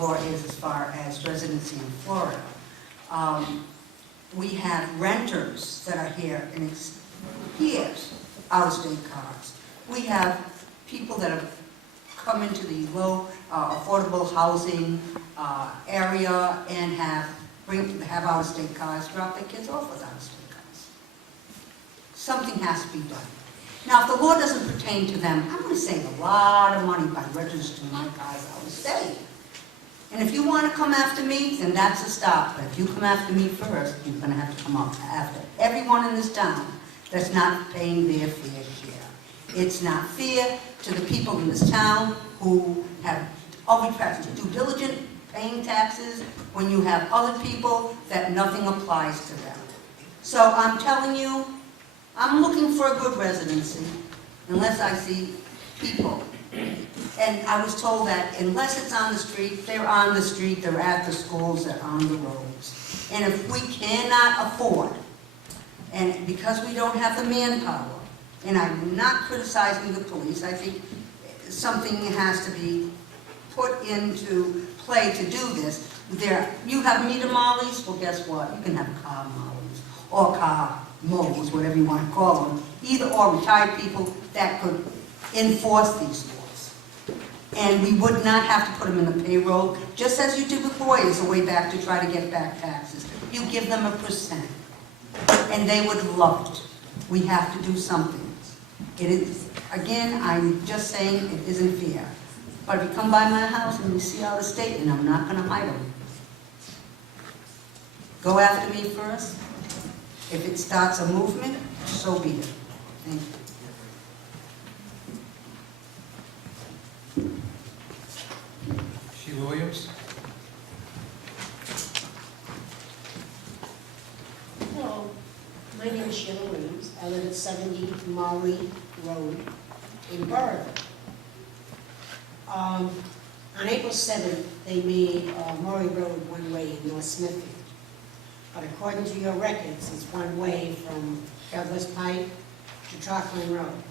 law is as far as residency in Florida. We have renters that are here in years, out-of-state cars. We have people that have come into the low affordable housing area and have out-of-state cars, drop their kids off with out-of-state cars. Something has to be done. Now, if the law doesn't pertain to them, I'm going to save a lot of money by registering my cars out of state. And if you want to come after me, then that's a stop. But if you come after me first, you're going to have to come up after everyone in this town that's not paying their fair share. It's not fair to the people in this town who have always practiced due diligence, paying taxes, when you have other people that nothing applies to them. So I'm telling you, I'm looking for a good residency, unless I see people. And I was told that unless it's on the street, they're on the street, they're at the schools, they're on the roads. And if we cannot afford, and because we don't have the manpower, and I'm not criticizing the police, I think something has to be put into play to do this. You have meter mollies, well guess what? You can have car mollies, or car moles, whatever you want to call them, either or retired people that could enforce these laws. And we would not have to put them in the payroll, just as you did with lawyers a way back to try to get back taxes. You give them a percent, and they would love it. We have to do something. It is, again, I'm just saying it isn't fair. But if you come by my house and you see out of state, and I'm not going to hide them. Go after me first. If it starts a movement, so be it. Thank you. Sheila Williams. Hello, my name is Sheila Williams. I live at 70 Maury Road in Burrville. On April 7th, they made Maury Road one way in North Smithfield. But according to your records, it's one way from Douglas Pike to Chalkland Road.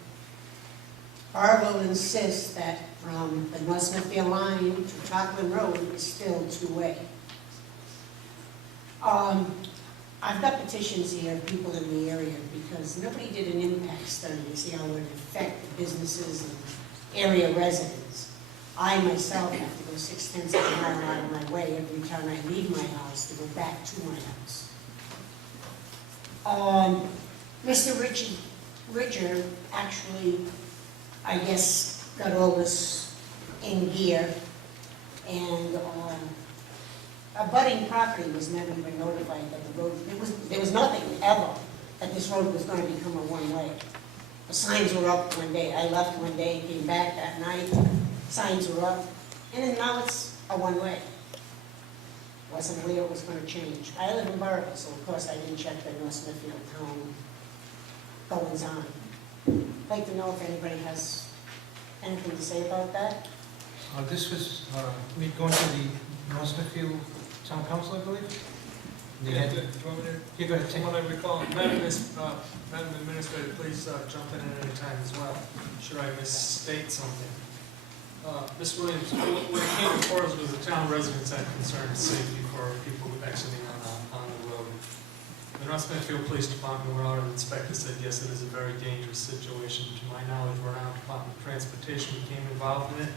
Burrville insists that from the North Smithfield line to Chalkland Road is still two-way. I've got petitions here of people in the area because nobody did an impact study to see how it would affect the businesses and area residents. I myself have to go 6/10 of a mile out of my way every time I leave my house to go back to my house. Mr. Richard actually, I guess, got all this in gear, and abutting property was never even notified that the road, there was nothing ever that this road was going to become a one-way. The signs were up one day. I left one day, came back that night, signs were up, and then now it's a one-way. Wasn't clear it was going to change. I live in Burrville, so of course I didn't check the North Smithfield town goings on. I'd like to know if anybody has anything to say about that. This was me going to the North Smithfield Town Council, I believe. Yeah, do you want me to? You go ahead. From what I recall, Madam Administrator, please jump in at any time as well. Should I misstate something? Ms. Williams, what came before us was the town residents had concerned safety for people exiting on the road. The North Smithfield Police Department went out and inspected, said yes, it is a very dangerous situation. To my knowledge, Rhode Island Department of Transportation became involved in it.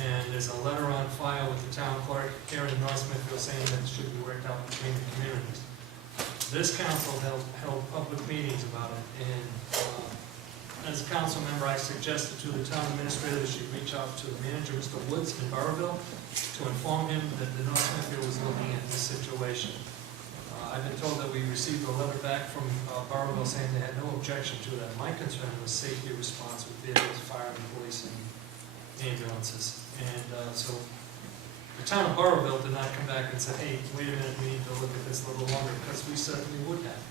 And there's a letter on file with the town clerk here in North Smithfield saying that it should be worked out between the communities. This council held public meetings about it, and as a council member, I suggested to the town administrator that she reach out to the manager, Mr. Woods in Burrville, to inform him that the North Smithfield was looking at this situation. I've been told that we received a letter back from Burrville saying they had no objection to that. My concern was safety response with vehicles, fire and police and ambulances. And so the town of Burrville did not come back and say, hey, wait a minute, we need to look at this a little longer, because we certainly would have.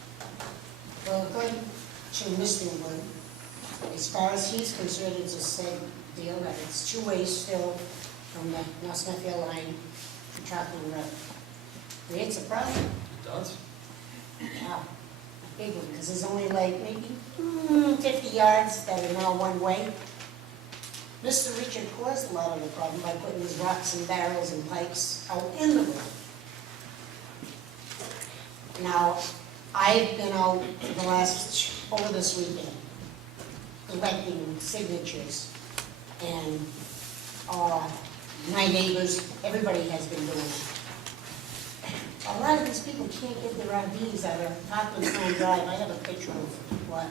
Well, according to Mr. Wood, as far as he's concerned, it's the same deal, that it's two-way still from the North Smithfield line to Chalkland Road. Creates a problem. It does. Wow, a big one, because there's only like maybe 50 yards that are now one way. Mr. Richard caused a lot of the problem by putting his rocks and barrels and pipes out in the road. Now, I've been out for the over this weekend, collecting signatures, and my neighbors, everybody has been doing it. A lot of these people can't get their IDs out of Parkland Town Drive. I have a picture of what.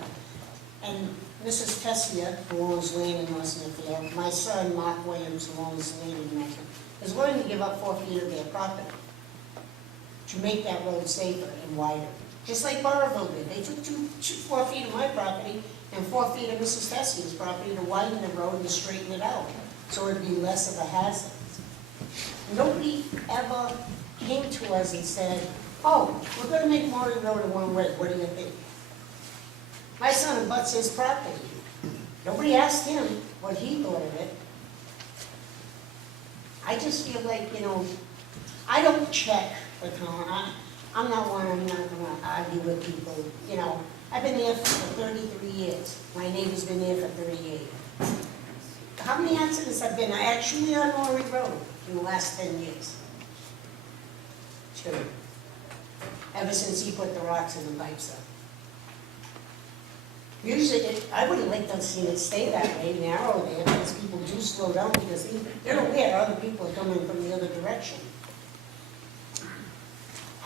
And Mrs. Tessia, who owns land in North Smithfield, my son, Mark Williams, who owns land in Metro, is willing to give up 4 feet of their property to make that road safer and wider. Just like Burrville did. They took 4 feet of my property and 4 feet of Mrs. Tessia's property to widen the road and straighten it out, so it'd be less of a hazard. Nobody ever came to us and said, oh, we're gonna make Maury Road a one-way, what do you think? My son abuts his property. Nobody asked him what he thought of it. I just feel like, I don't check the town. I'm not gonna argue with people, I've been there for 33 years. My neighbor's been there for 38. How many accidents have been actually on Maury Road in the last 10 years? 2. Ever since he put the rocks and the pipes up. Usually, I would have liked to have seen it stay that way, narrow there, because people do slow down because they're aware other people are coming from the other direction.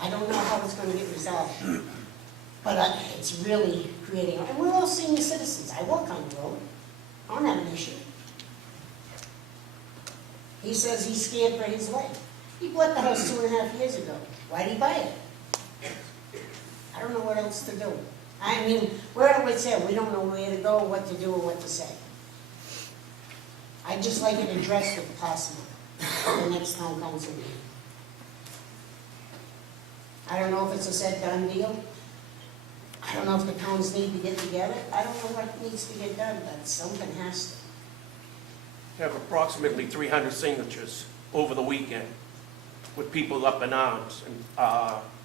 I don't know how it's going to get resolved, but it's really creating, and we're all senior citizens. I walk on the road. I don't have an issue. He says he's scared for his life. He bought the house 2.5 years ago. Why did he buy it? I don't know what else to do. I mean, we're at wit's end. We don't know where to go, what to do, or what to say. I'd just like it addressed if possible at the next town council meeting. I don't know if it's a said done deal. I don't know if the towns need to get together. I don't know what needs to get done, but something has to. We have approximately 300 signatures over the weekend with people up in arms. And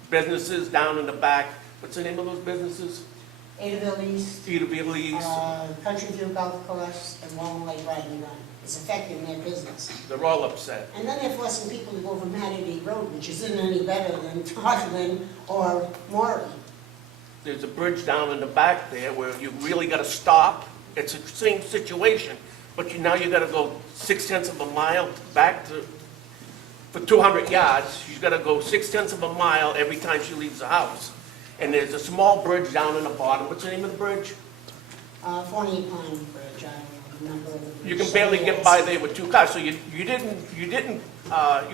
businesses down in the back, what's the name of those businesses? Adaville East, Adaville East. Country View Golf Course, and Walnut Lake Riding Run. It's affecting their business. They're all upset. And then they're forcing people to go over Matterday Road, which isn't any better than Todland or Maury. There's a bridge down in the back there where you really got to stop. It's the same situation, but now you got to go 0.6 of a mile back for 200 yards. You got to go 0.6 of a mile every time she leaves the house. And there's a small bridge down in the bottom. What's the name of the bridge? 48 Pine Bridge, I don't remember the bridge. You can barely get by there with 2 cars. So you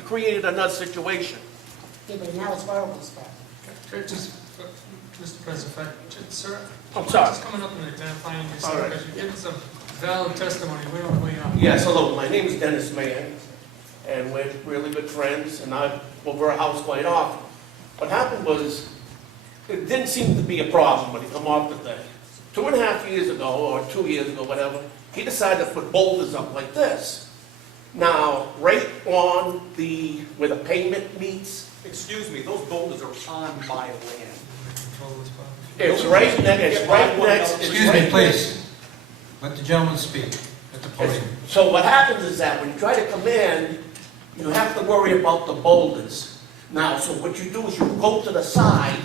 created another situation. Yeah, but now it's Burrville's problem. Okay, just, Mr. President, sir, I'm sorry. just coming up and identifying All yourself, right. because you're giving some valid testimony. We don't know who you are. Yes, hello. My name is Dennis Mann, and we're really good friends, and I'm over our house quite often. What happened was, it didn't seem to be a problem when he come off the thing. 2.5 years ago, or 2 years ago, whatever, he decided to put boulders up like this. Now, right on where the pavement meets, Excuse me, those boulders are on my land. Control this problem. it's right next. Excuse me, please. Let the gentleman speak at the podium. So what happens is that when you try to come in, you have to worry about the boulders. Now, so what you do is you go to the side,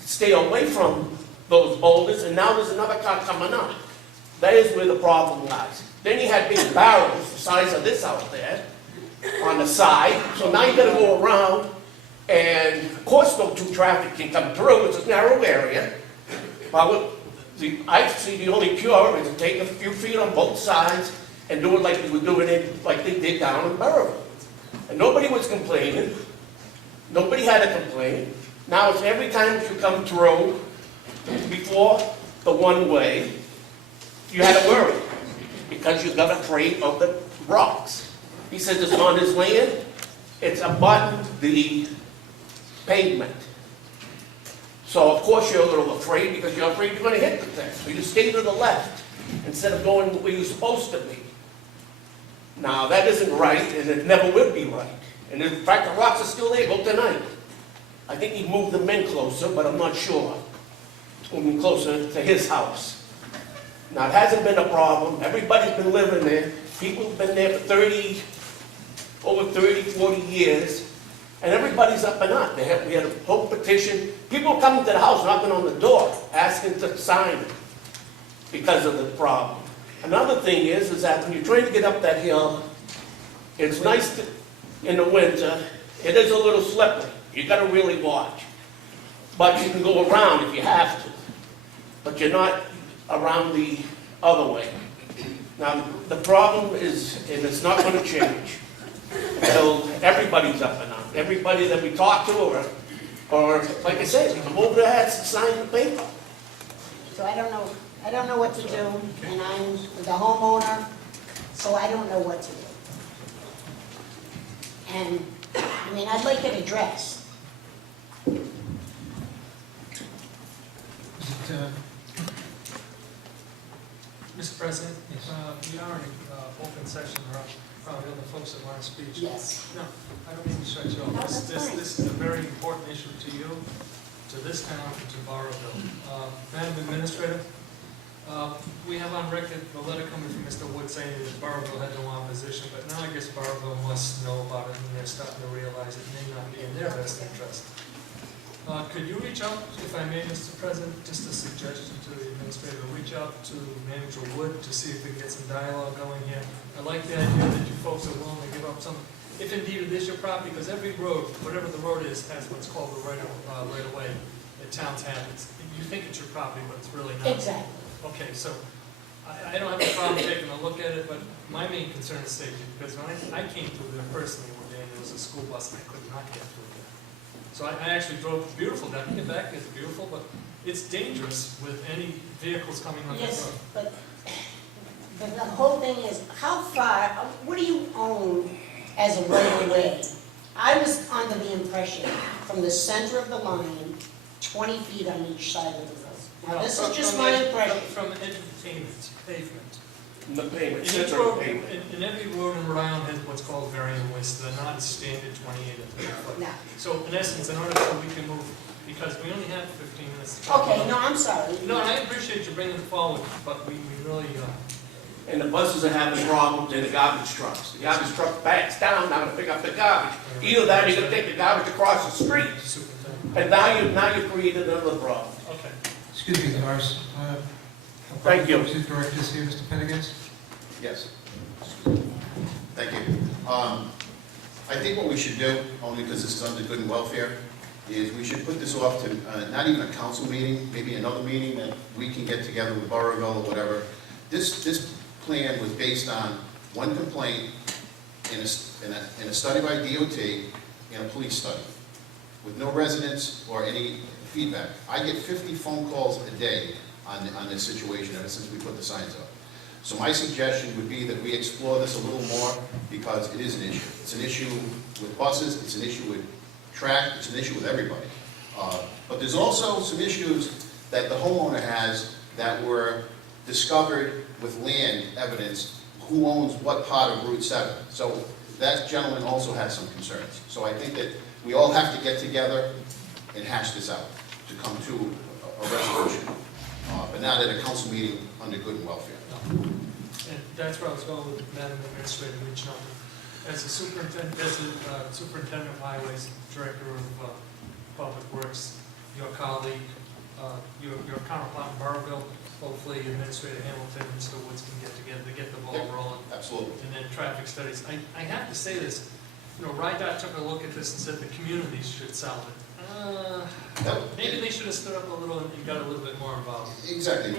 stay away from those boulders, and now there's another car coming up. That is where the problem lies. Then you had big barrels the size of this out there on the side, so now you gotta go around, and of course no 2 traffic can come through, it's a narrow area. I see the only cure is to take a few feet on both sides and do it like we were doing it, like they did down in Burrville. And nobody was complaining. Nobody had a complaint. Now it's every time you come through before the one-way, you had to worry because you got afraid of the rocks. He said it's on his land, it's abutting the pavement. So of course you're a little afraid because you're afraid you're going to hit the thing. So you stay to the left instead of going where you're supposed to be. Now that isn't right, and it never will be right. And in fact, the rocks are still there. Go tonight. I think he moved them in closer, but I'm not sure. Moving closer to his house. Now it hasn't been a problem. Everybody's been living there people have been there for over 30, 40 years, and everybody's up and up. We had a whole petition. People coming to the house, knocking on the door, asking to sign it because of the problem. Another thing is that when you're trying to get up that hill, it's nice in the winter. It is a little slippery. You got to really watch. But you can go around if you have to. But you're not around the other way. Now, the problem is, and it's not going to change, until everybody's up and up. Everybody that we talk to, or like I said, come over there, has to sign the paper. So I don't know what to do, and I'm the homeowner, so I don't know what to do. And, I mean, I'd like it addressed. Is it, Mr. President, Yes. we are in open session, there are probably other folks that want to speak. Yes. No, I don't mean to shut you off. No, that's fine. This is a very important issue to you, to this town, and to Barrowville. Madam Administrator, we have on record a letter coming from Mr. Wood saying that Barrowville had no opposition, but now I guess Barrowville must know about it, and they're starting to realize it may not be in their best interest. Could you reach out, if I may, Mr. President, just a suggestion to the administrator, reach out to Manager Wood to see if we can get some dialogue going here. I like the idea that you folks are willing to give up some, if indeed it is your property, because every road, whatever the road is, has what's called the right of way that towns have. You think it's your property, but it's really not. Exactly. Okay, so I don't have a problem taking a look at it, but my main concern is safety, because when I came through there personally one day, and there was a school bus, and I could not get through there. So I actually drove, it's beautiful down in the back, it's beautiful, but it's dangerous with any vehicles coming on that Yes, road. but the whole thing is, how far, what do you own as a right-of-way? I was under the impression, from the center of the line, 20 feet on each side of the road. Now, this is just my impression. From the edge of the pavement. The payment, And center each of road, the payment. and every road in Rhode Island has what's called varying widths, they're not standard 28 or 30 foot. No. So in essence, in order so we can move, because we only have 15 minutes. to talk Okay, about- no, I'm sorry. No, and I appreciate you bringing it forward, but we really, And the buses are having problems in the garbage trucks. The garbage truck backs down now to pick up the garbage. Either that, or you're gonna take the garbage across the street. superintendent. And now you've created another problem. Okay. excuse me, Lars. Thank you. Public Directors here, Mr. Pendergast? Yes. Thank you. I think what we should do, only because this is under good and welfare, is we should put this off to, not even a council meeting, maybe another meeting that we can get together with Barrowville or whatever. This plan was based on one complaint in a study by DOT and a police study, with no residents or any feedback. I get 50 phone calls a day on this situation ever since we put the signs up. So my suggestion would be that we explore this a little more, because it is an issue. It's an issue with buses, it's an issue with track, it's an issue with everybody. But there's also some issues that the homeowner has that were discovered with land evidence, who owns what part of Route 7. So that gentleman also has some concerns. So I think that we all have to get together and hash this out to come to a resolution, but not at a council meeting under good and welfare. And that's where I was going with Madam Administrator, reaching out. As a superintendent of highways, director of public works, your colleague, your counterpart in Barrowville, hopefully Administrator Hamilton and Mr. Woods can get together to get the ball Yep. rolling. Absolutely. And then traffic studies. I have to say this, RIDOT took a look at this and said the communities should sell it. Maybe they should have stood up a little and got a little bit more involved. Exactly.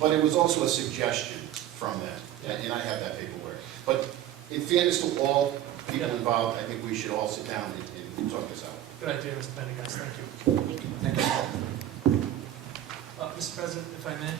But it was also a suggestion from them, and I have that paperwork. But in fairness to all people involved, I think we should all sit down and talk this out. Good idea, Mr. Pendergast, thank you. Thank you. Mr. President, if I may,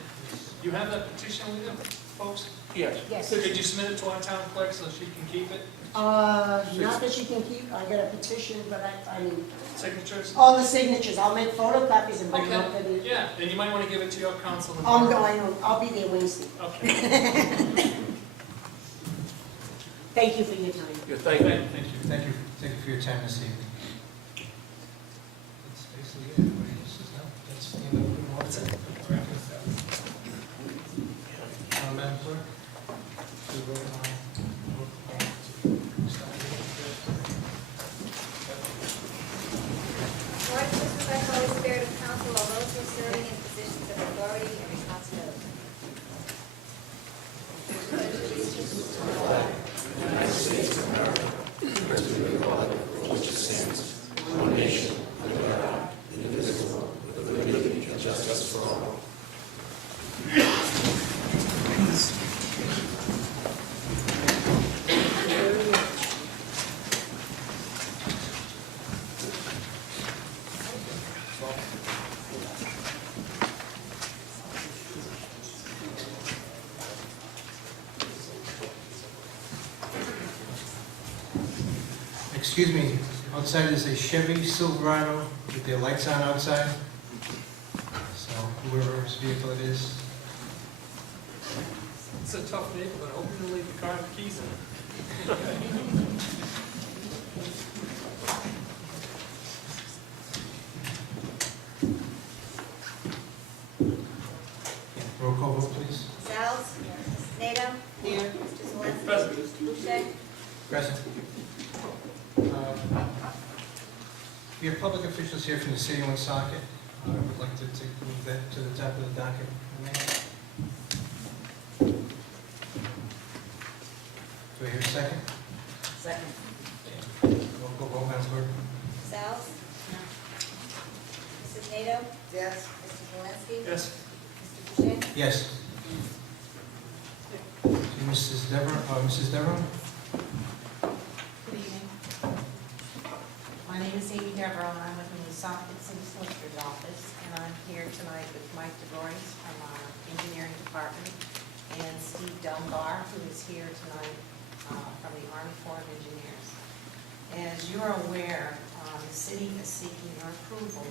you have that petition with you, folks? Yes. Yes. Did you submit it to our town clerk so she can keep it? Not that you can keep, I got a petition, but I mean, Signatures? all the signatures, I'll make photocopies and bring them up for you. Yeah, and you might want to give it to your council. I'm going, I'll be there Wednesday. Okay. Thank you for your time. Yeah, thank you. Thank you for your time this evening. That's basically it. Everybody else is no. That's the end of the report. That's it. Madam Clerk? Do you vote on? excuse me, outside is a Chevy Silverado with their lights on outside. So whoever's vehicle it is. It's a tough neighborhood, I hope you don't leave the car and keys in it. Roll call vote, please. Sal's? Nato? Here. Mr. Zalinski? Present. Boucher? Present. We have public officials here from the city of Woonsocket. I would like to move that to the top of the docket. Do I hear a second? Second. Roll call vote, Madam Clerk. Sal's? Mrs. Nato? Yes. Mr. Zalinski? Yes. Mr. Boucher? Yes. Mrs. Devereux? Good evening. My name is Amy Devereux, and I'm with the Woonsocket City Solicitor's Office, and I'm here tonight with Mike DeBois from our engineering department, and Steve Dunbar, who is here tonight from the Army Corps of Engineers. As you're aware, the city is seeking your approval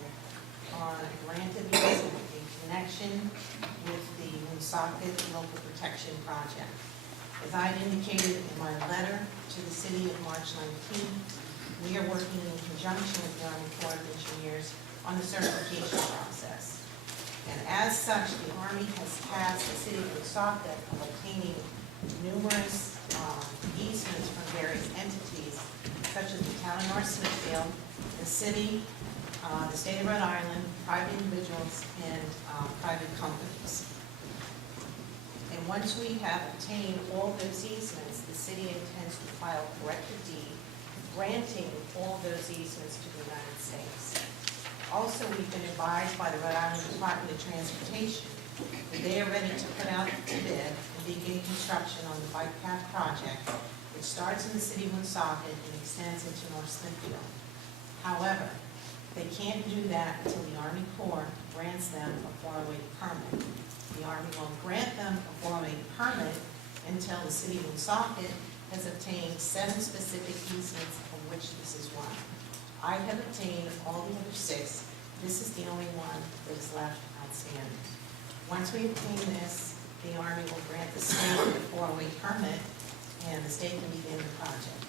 on a grant of easement in connection with the Woonsocket Local Protection Project. As I indicated in my letter to the city of March 19th, we are working in conjunction with the Army Corps of Engineers on the certification process. And as such, the Army has tasked the city of Woonsocket of obtaining numerous easements from various entities, such as the town of North Smithfield, the city, the state of Rhode Island, private individuals, and private companies. And once we have obtained all those easements, the city intends to file a corrected deed granting all those easements to the United States. Also, we've been advised by the Rhode Island Department of Transportation that they are ready to put out to bid and begin construction on the bike path project, which starts in the city of Woonsocket and extends into North Smithfield. However, they can't do that until the Army Corps grants them a 408 permit. The Army won't grant them a 408 permit until the city of Woonsocket has obtained 7 specific easements, of which this is one. I have obtained all the other 6. This is the only one that is left outstanding. Once we obtain this, the Army will grant the state a 408 permit, and the state can begin the project.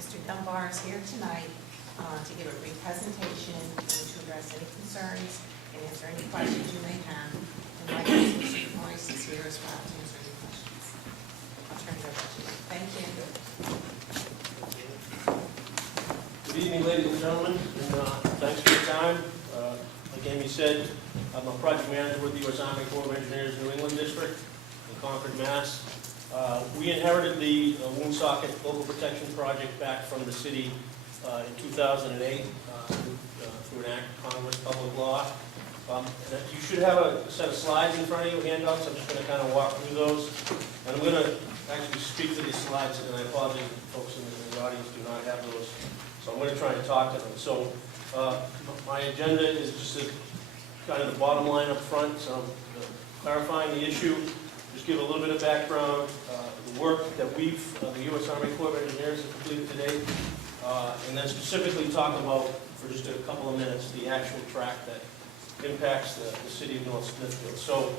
Mr. Dunbar is here tonight to give a brief presentation and to address any concerns and answer any questions you may have. And my name is Mr. Morris is here as well to answer any questions. I'll turn it over to you. Thank you. Good evening, ladies and gentlemen, and thanks for your time. Like Amy said, I'm a project manager with the U.S. Army Corps of Engineers New England District in Concord, Mass. We inherited the Woonsocket Local Protection Project back from the city in 2008 through an act of Congress, public law. You should have a set of slides in front of you, handouts. I'm just going to kind of walk through those. And I'm going to actually speak to these slides, and I apologize if folks in the audience do not have those. So I'm going to try and talk to them. So my agenda is just kind of the bottom line up front, so clarifying the issue, just give a little bit of background, the work that we've, the U.S. Army Corps of Engineers have completed to date, and then specifically talk about, for just a couple of minutes, the actual track that impacts the city of North Smithfield. So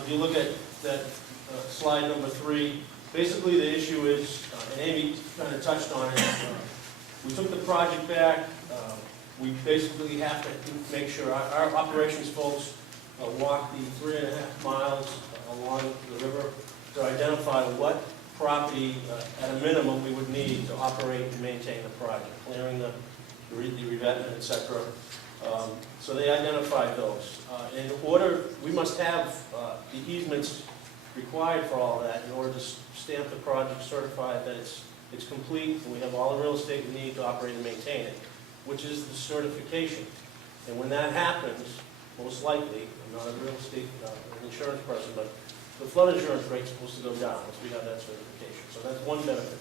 if you look at that slide number 3, basically the issue is, and Amy kind of touched on it, we took the project back. We basically have to make sure our operations folks walk the 3.5 miles along the river to identify what property, at a minimum, we would need to operate and maintain the project, clearing the revetment, etc. So they identified those. In order, we must have the easements required for all that in order to stamp the project, certify that it's complete, and we have all the real estate we need to operate and maintain it, which is the certification. And when that happens, most likely, I'm not a real estate insurance person, but the flood insurance rate is supposed to go down once we have that certification. So that's one benefit.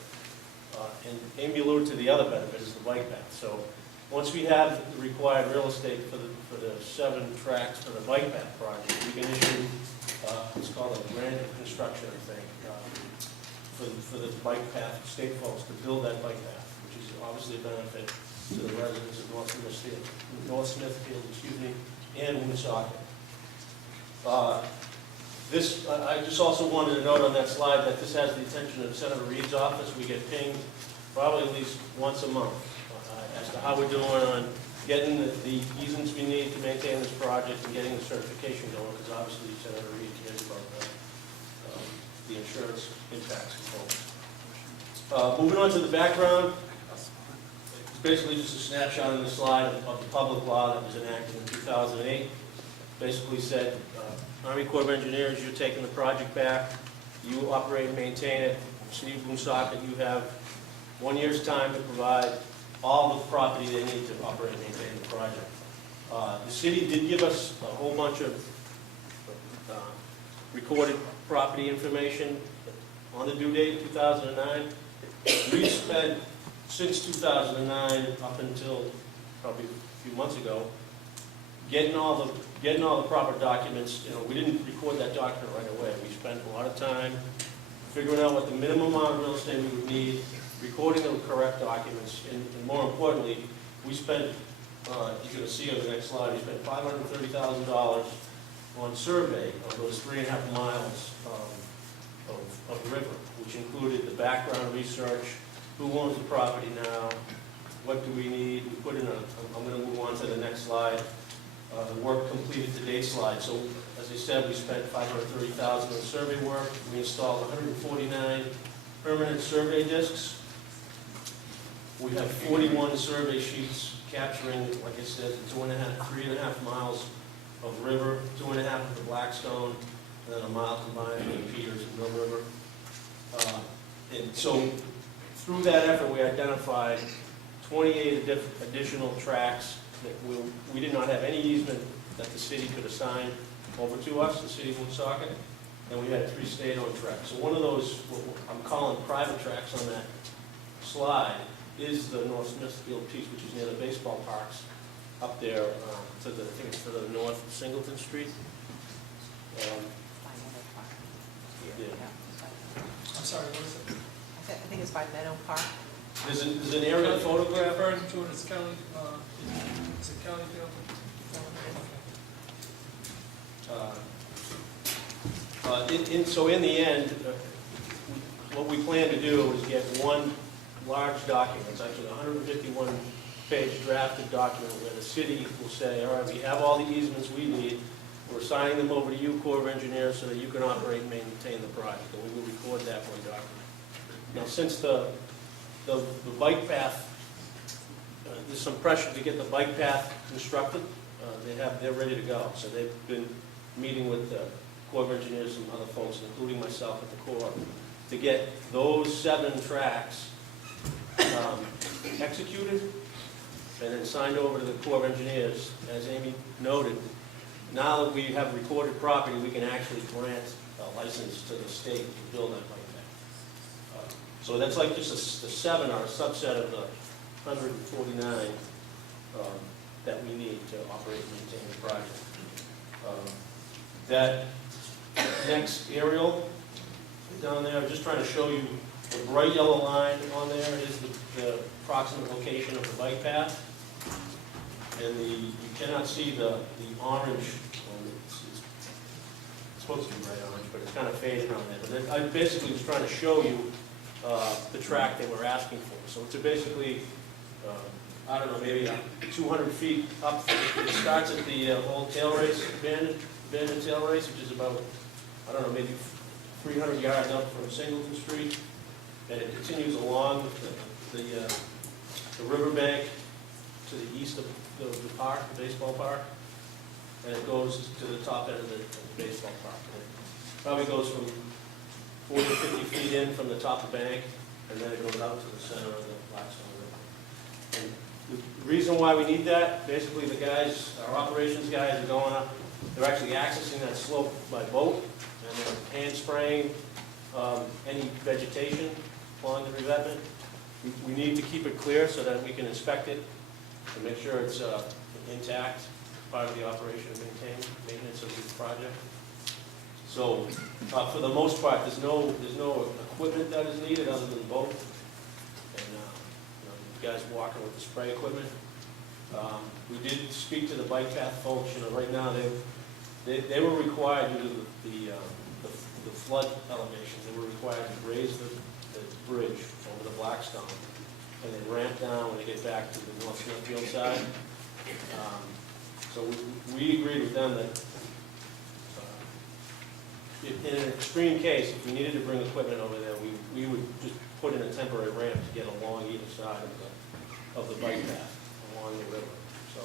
And Amy alluded to the other benefit is the bike path. So once we have the required real estate for the 7 tracks for the bike path project, we can issue what's called a grant of construction, I think, for the bike path state folks to build that bike path, which which is obviously a benefit to the residents of North Smithfield, and Woonsocket. I just also wanted to note on that slide that this has the attention of Senator Reed's office. We get pinged probably at least once a month as to how we're doing on getting the easements we need to maintain this project and getting the certification going, because obviously Senator Reed cares about the insurance impacts component. Moving on to the background, it's basically just a snapshot on the slide of the public law that was enacted in 2008. Basically said, Army Corps of Engineers, you're taking the project back, you operate and maintain it. City of Woonsocket, you have 1 year's time to provide all the property they need to operate and maintain the project. The city did give us a whole bunch of recorded property information on the due date, 2009. We've spent, since 2009 up until probably a few months ago, getting all the proper documents. We didn't record that document right away. We spent a lot of time figuring out what the minimum amount of real estate we would need, recording the correct documents, and more importantly, we spent, you're going to see on the next slide, we spent $530,000 on survey of those 3.5 miles of the river, which included the background research, who owns the property now, what do we need. We put in I'm going to move on to the next slide, the work completed to date slide. So as I said, we spent $530,000 on survey work. We installed 149 permanent survey discs. We have 41 survey sheets capturing, like I said, 3.5 miles of river, 2.5 of the Blackstone, and then a mile combined between Peters and Mill River. And so through that effort, we identified 28 additional tracks that we did not have any easement that the city could assign over to us, the city of Woonsocket, and we had 3 state-owned tracks. So one of those, what I'm calling private tracks on that slide, is the North Smithfield piece, which is near the baseball parks up there I think it's to the north of Singleton Street. I'm sorry, what is it? I think it's by Meadow Park. There's an aerial photograph. Referring to it as Kelly, is it Kelly Field? So in the end, what we plan to do is get one large document. It's actually a 151-page drafted document where the city will say, all right, we have all the easements we need. We're signing them over to you, Corps of Engineers, so that you can operate and maintain the project. And we will record that one document. Now, since the bike path, there's some pressure to get the bike path constructed. They're ready to go. So they've been meeting with the Corps of Engineers and other folks, including myself at the Corps, to get those 7 tracks executed and then signed over to the Corps of Engineers. As Amy noted, now that we have recorded property, we can actually grant a license to the state to build that bike path. So that's like just the 7 are a subset of the 149 that we need to operate and maintain the project. That next aerial down there, I'm just trying to show you the bright yellow line on there is the approximate location of the bike path. And you cannot see the orange, it's supposed to be bright orange, but it's kind of faded on there. But I basically was trying to show you the track they were asking for. So it's basically, I don't know, maybe 200 feet up. It starts at the old tail race, abandoned tail race, which is about, I don't know, maybe 300 yards up from Singleton Street. And it continues along the riverbank to the east of the park, the baseball park. And it goes to the top end of the baseball park. And it probably goes from 40 to 50 feet in from the top of the bank, and then it goes out to the center of the Blackstone River. And the reason why we need that, basically the guys, our operations guys are going up, they're actually accessing that slope by boat, and they're hand spraying any vegetation along the revetment. We need to keep it clear so that we can inspect it and make sure it's intact, part of the operation and maintenance of the project. So for the most part, there's no equipment that is needed other than boat. And guys walking with the spray equipment. We did speak to the bike path folks, right now, they were required, due to the flood elevations, they were required to raise the bridge over the Blackstone, and then ramp down when they get back to the North Smithfield side. So we agreed with them that in an extreme case, if we needed to bring equipment over there, we would just put in a temporary ramp to get along either side of the bike path along the river. So,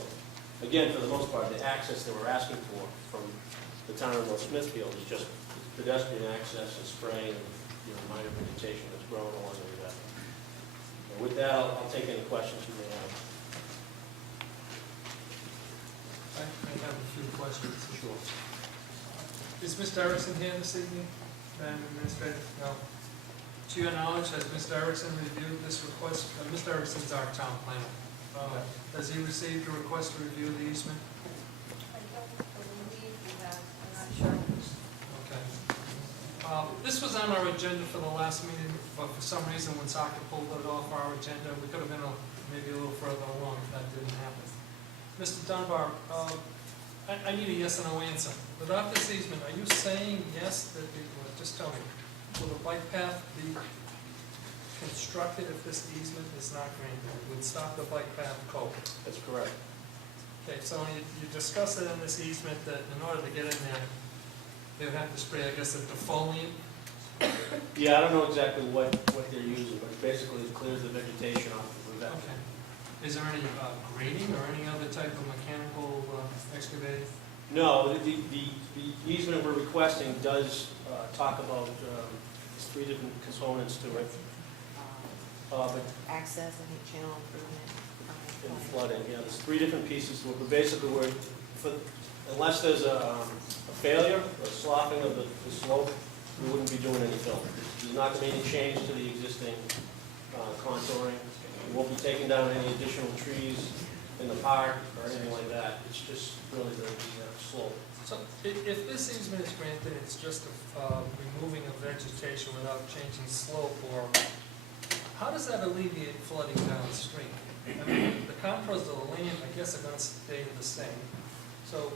again, for the most part, the access that we're asking for from the town of North Smithfield is just pedestrian access and spraying and minor vegetation that's growing along the river. And with that, I'll take any questions you may have. I have a few questions. Sure. Is Mr. Erickson here this evening, Madam Administrator? No. To your knowledge, has Mr. Erickson reviewed this request? Mr. Erickson's our town planner. Has he received a request to review the easement? I don't believe you have, I'm not sure. Okay. This was on our agenda for the last meeting, but for some reason, when Saka pulled it off our agenda, we could have been maybe a little further along if that didn't happen. Mr. Dunbar, I need a yes or no answer. Without this easement, are you saying yes that just tell me, will the bike path be constructed if this easement is not granted? It would stop the bike path cold. That's correct. Okay, so you discussed it in this easement that in order to get in there, they would have to spray, I guess, a defoliant. Yeah, I don't know exactly what they're using, but basically it clears the vegetation off the river. Okay. Is there any grading or any other type of mechanical excavating? No, the easement we're requesting does talk about three different components to it. But Access and heat channel improvement. in flooding, there's three different pieces to it, but basically unless there's a failure, a sloughing of the slope, we wouldn't be doing any filling. There's not going to be any change to the existing contouring. We won't be taking down any additional trees in the park or anything like that. It's just really the slope. So if this easement is granted, it's just removing of vegetation without changing slope, or how does that alleviate flooding downstream? I mean, the contours of the land, I guess, are going to stay the same. So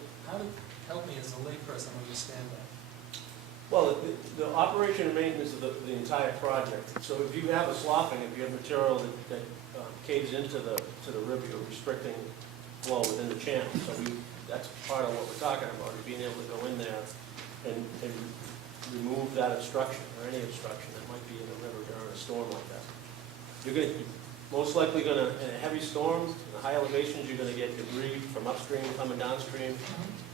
help me as a layperson understand that. Well, the operation and maintenance of the entire project. So if you have a sloughing, if you have material that caves into the river, you're restricting flow within the channel. So that's part of what we're talking about, is being able to go in there and remove that obstruction, or any obstruction that might be in the river during a storm like that. You're most likely going to, in a heavy storm, in the high elevations, you're going to get debris from upstream coming downstream,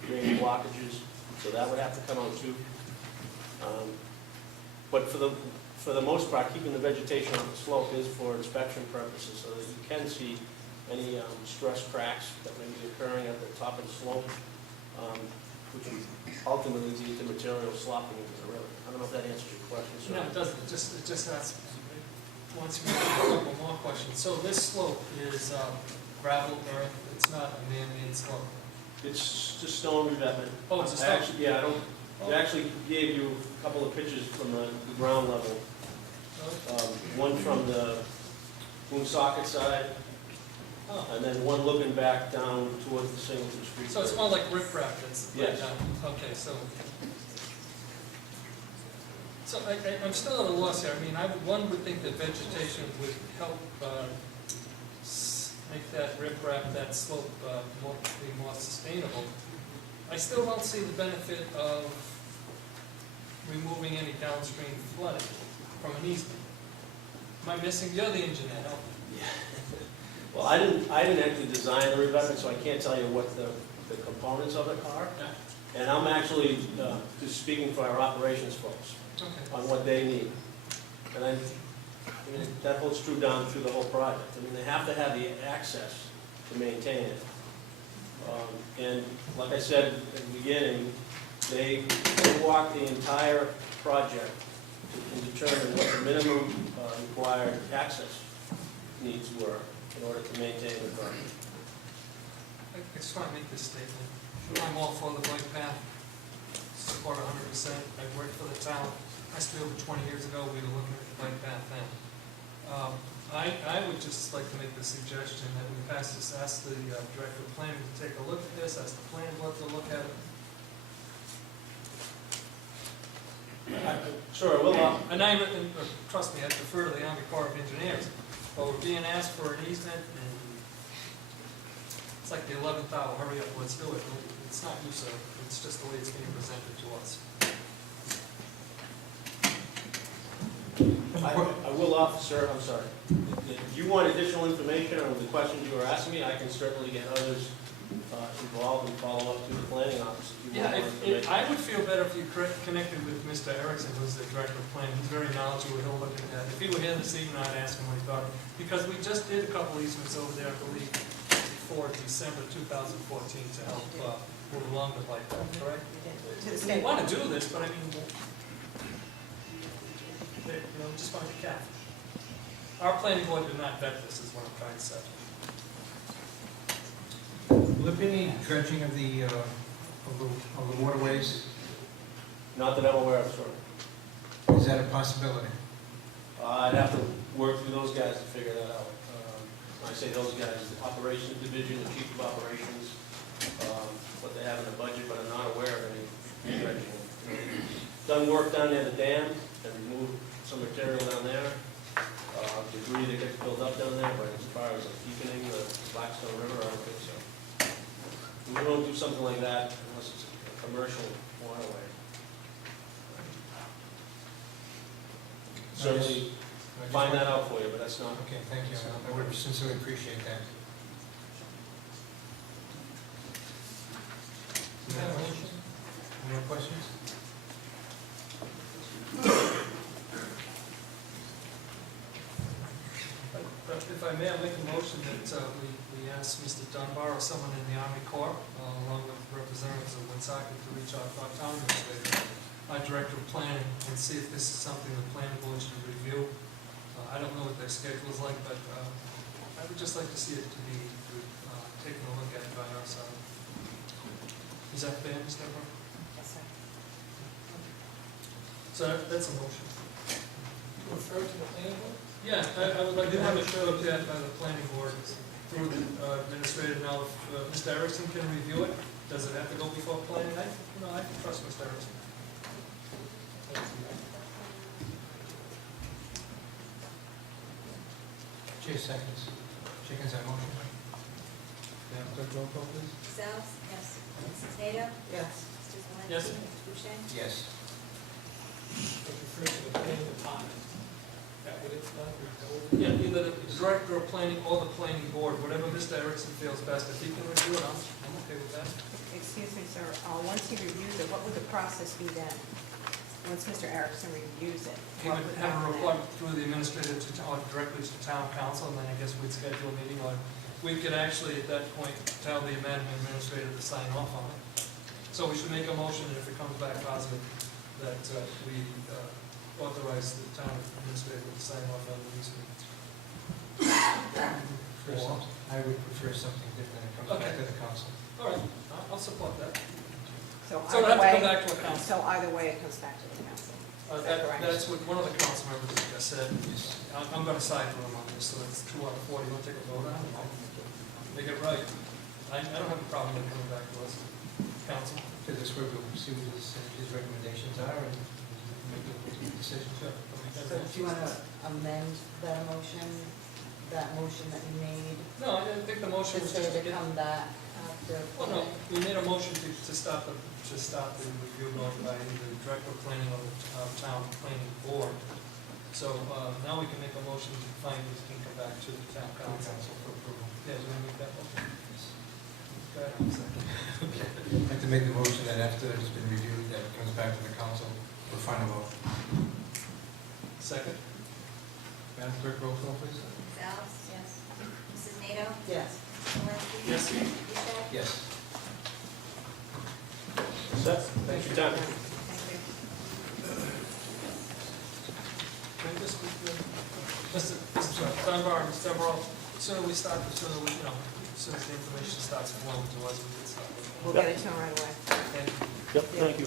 creating blockages, so that would have to come out too. But for the most part, keeping the vegetation on the slope is for inspection purposes, so that you can see any stress cracks that may be occurring at the top of the slope, which ultimately lead to material slopping into the river. I don't know if that answers your question, sir. No, it doesn't. It just asks, wants me to ask a couple more questions. So this slope is gravel earth. It's not a man-made slope. It's just stone revetment. Oh, it's a stone? Actually, yeah, I actually gave you a couple of pictures from the ground level. One from the Woonsocket side, and then one looking back down towards the Singleton Street. So it's more like riprap that's laid Yes. down? Okay, so I'm still at a loss here. I mean, one would think that vegetation would help make that riprap, that slope be more sustainable. I still don't see the benefit of removing any downstream flooding from an easement. Am I missing? You're the engineer, help me. Well, I didn't actually design the revetment, so I can't tell you what the components of it are. Yeah. And I'm actually just speaking for our operations folks Okay. on what they need. And I mean, that holds true down through the whole project. I mean, they have to have the access to maintain it. And like I said at the beginning, they walk the entire project and determine what the minimum required access needs were in order to maintain the project. I just want to make this statement. I'm all for the bike path, support 100%. I worked for the town. I still, 20 years ago, we were looking at the bike path then. I would just like to make the suggestion that we pass this, ask the director of planning to take a look at this, ask the planning board to look at it. Sure, well, And trust me, I defer to the Army Corps of Engineers, but we're being asked for an easement, and it's like the 11th hour, hurry up, let's do it. It's not you, sir, it's just the way it's being presented to us. I will offer, I'm sorry. If you want additional information on the questions you were asking me, I can certainly get others involved and follow up through the planning office. If you want more information. I would feel better if you connected with Mr. Erickson, who's the director of planning. He's very knowledgeable, he'll look at that. If he were here this evening, I'd ask him what he thought. Because we just did a couple easements over there, I believe, before December 2014 to help move along the bike path, correct? To the We state. want to do this, but I mean, just want to be careful. Our planning board did not vet this, is what I'm trying to say. Will there be any dredging of the waterways? Not that I'm aware of, sir. Is that a possibility? I'd have to work through those guys to figure that out. When I say those guys, the operations division, the chief of operations, what they have in the budget, but I'm not aware of any dredging. Done work down near the dam and removed some material down there. Debris that gets built up down there, but as far as like deepening the Blackstone River, I don't think so. We won't do something like that unless it's a commercial waterway. Certainly find that out for you, but that's not. Okay, thank you. I would sincerely appreciate that. Any more questions? If I may, I'll make a motion that we ask Mr. Dunbar or someone in the Army Corps, along with representatives of Woonsocket, to reach out to our town administrator, our director of planning, and see if this is something the planning board should review. I don't know what their schedule is like, but I would just like to see it to be taken a look at by our side. Is that fair, Mr. Dunbar? Yes, sir. So that's a motion. Refer to the planning board? Yeah, I would like to have it looked at by the planning board through the administrator. Now, if Mr. Erickson can review it, does it have to go before planning? I can trust Mr. Erickson. Chair seconds. Chickens, that motion. Madam Clerk, roll call, please. Sells? Yes. Mrs. Nato? Yes. Mr. Zelinski? Yes. Mr. Boucher? Yes. Refer to the planning department. That what it's done? Yeah, either the director of planning or the planning board, whatever Mr. Erickson feels best. If he can review it, I'm okay with that. Excuse me, sir, once he reviews it, what would the process be then? Once Mr. Erickson reviews it? He would have a report through the administrator or directly to town council, and then I guess we'd schedule a meeting, or we could actually at that point tell the amendment administrator to sign off on it. So we should make a motion, and if it comes back positive, that we authorize the town administrator to sign off on the easement. I would prefer something different that comes back to the council. All right, I'll support that. So So it'll have to either come way, back to a council. so either way, it comes back to the council. Is that correct? That's what one of the council members just said. I'm going to side for him on this, so it's 2 out of 4. You want to take a vote on it? Make it right. I don't have a problem with coming back to us, council. Because this way we'll see what his recommendations are and make a decision. So do you want to amend that motion that you made? No, I think the motion To was say just to to get... come back after? Well, no, we made a motion to stop the review going by either the director of planning or the town planning board. So now we can make a motion to find this can come back to the town council. For approval. Yeah, do you want to make that motion? Go ahead, I'll second. I'd like to make the motion that after it's been reviewed, that it comes back to the council for final vote. Second? Madam Clerk, roll call, please. Sells? Yes. Mrs. Nato? Yes. Mr. Zelinski? Yes. Mr. Boucher? Yes. Seth, thanks for your time. Thank you. Can I just, Mr. Dunbar, Mr. Deverell, the sooner we start, the sooner we, as soon as the information starts flowing to us, we can start. We'll get it to him right away. Thank you. Yep, thank you.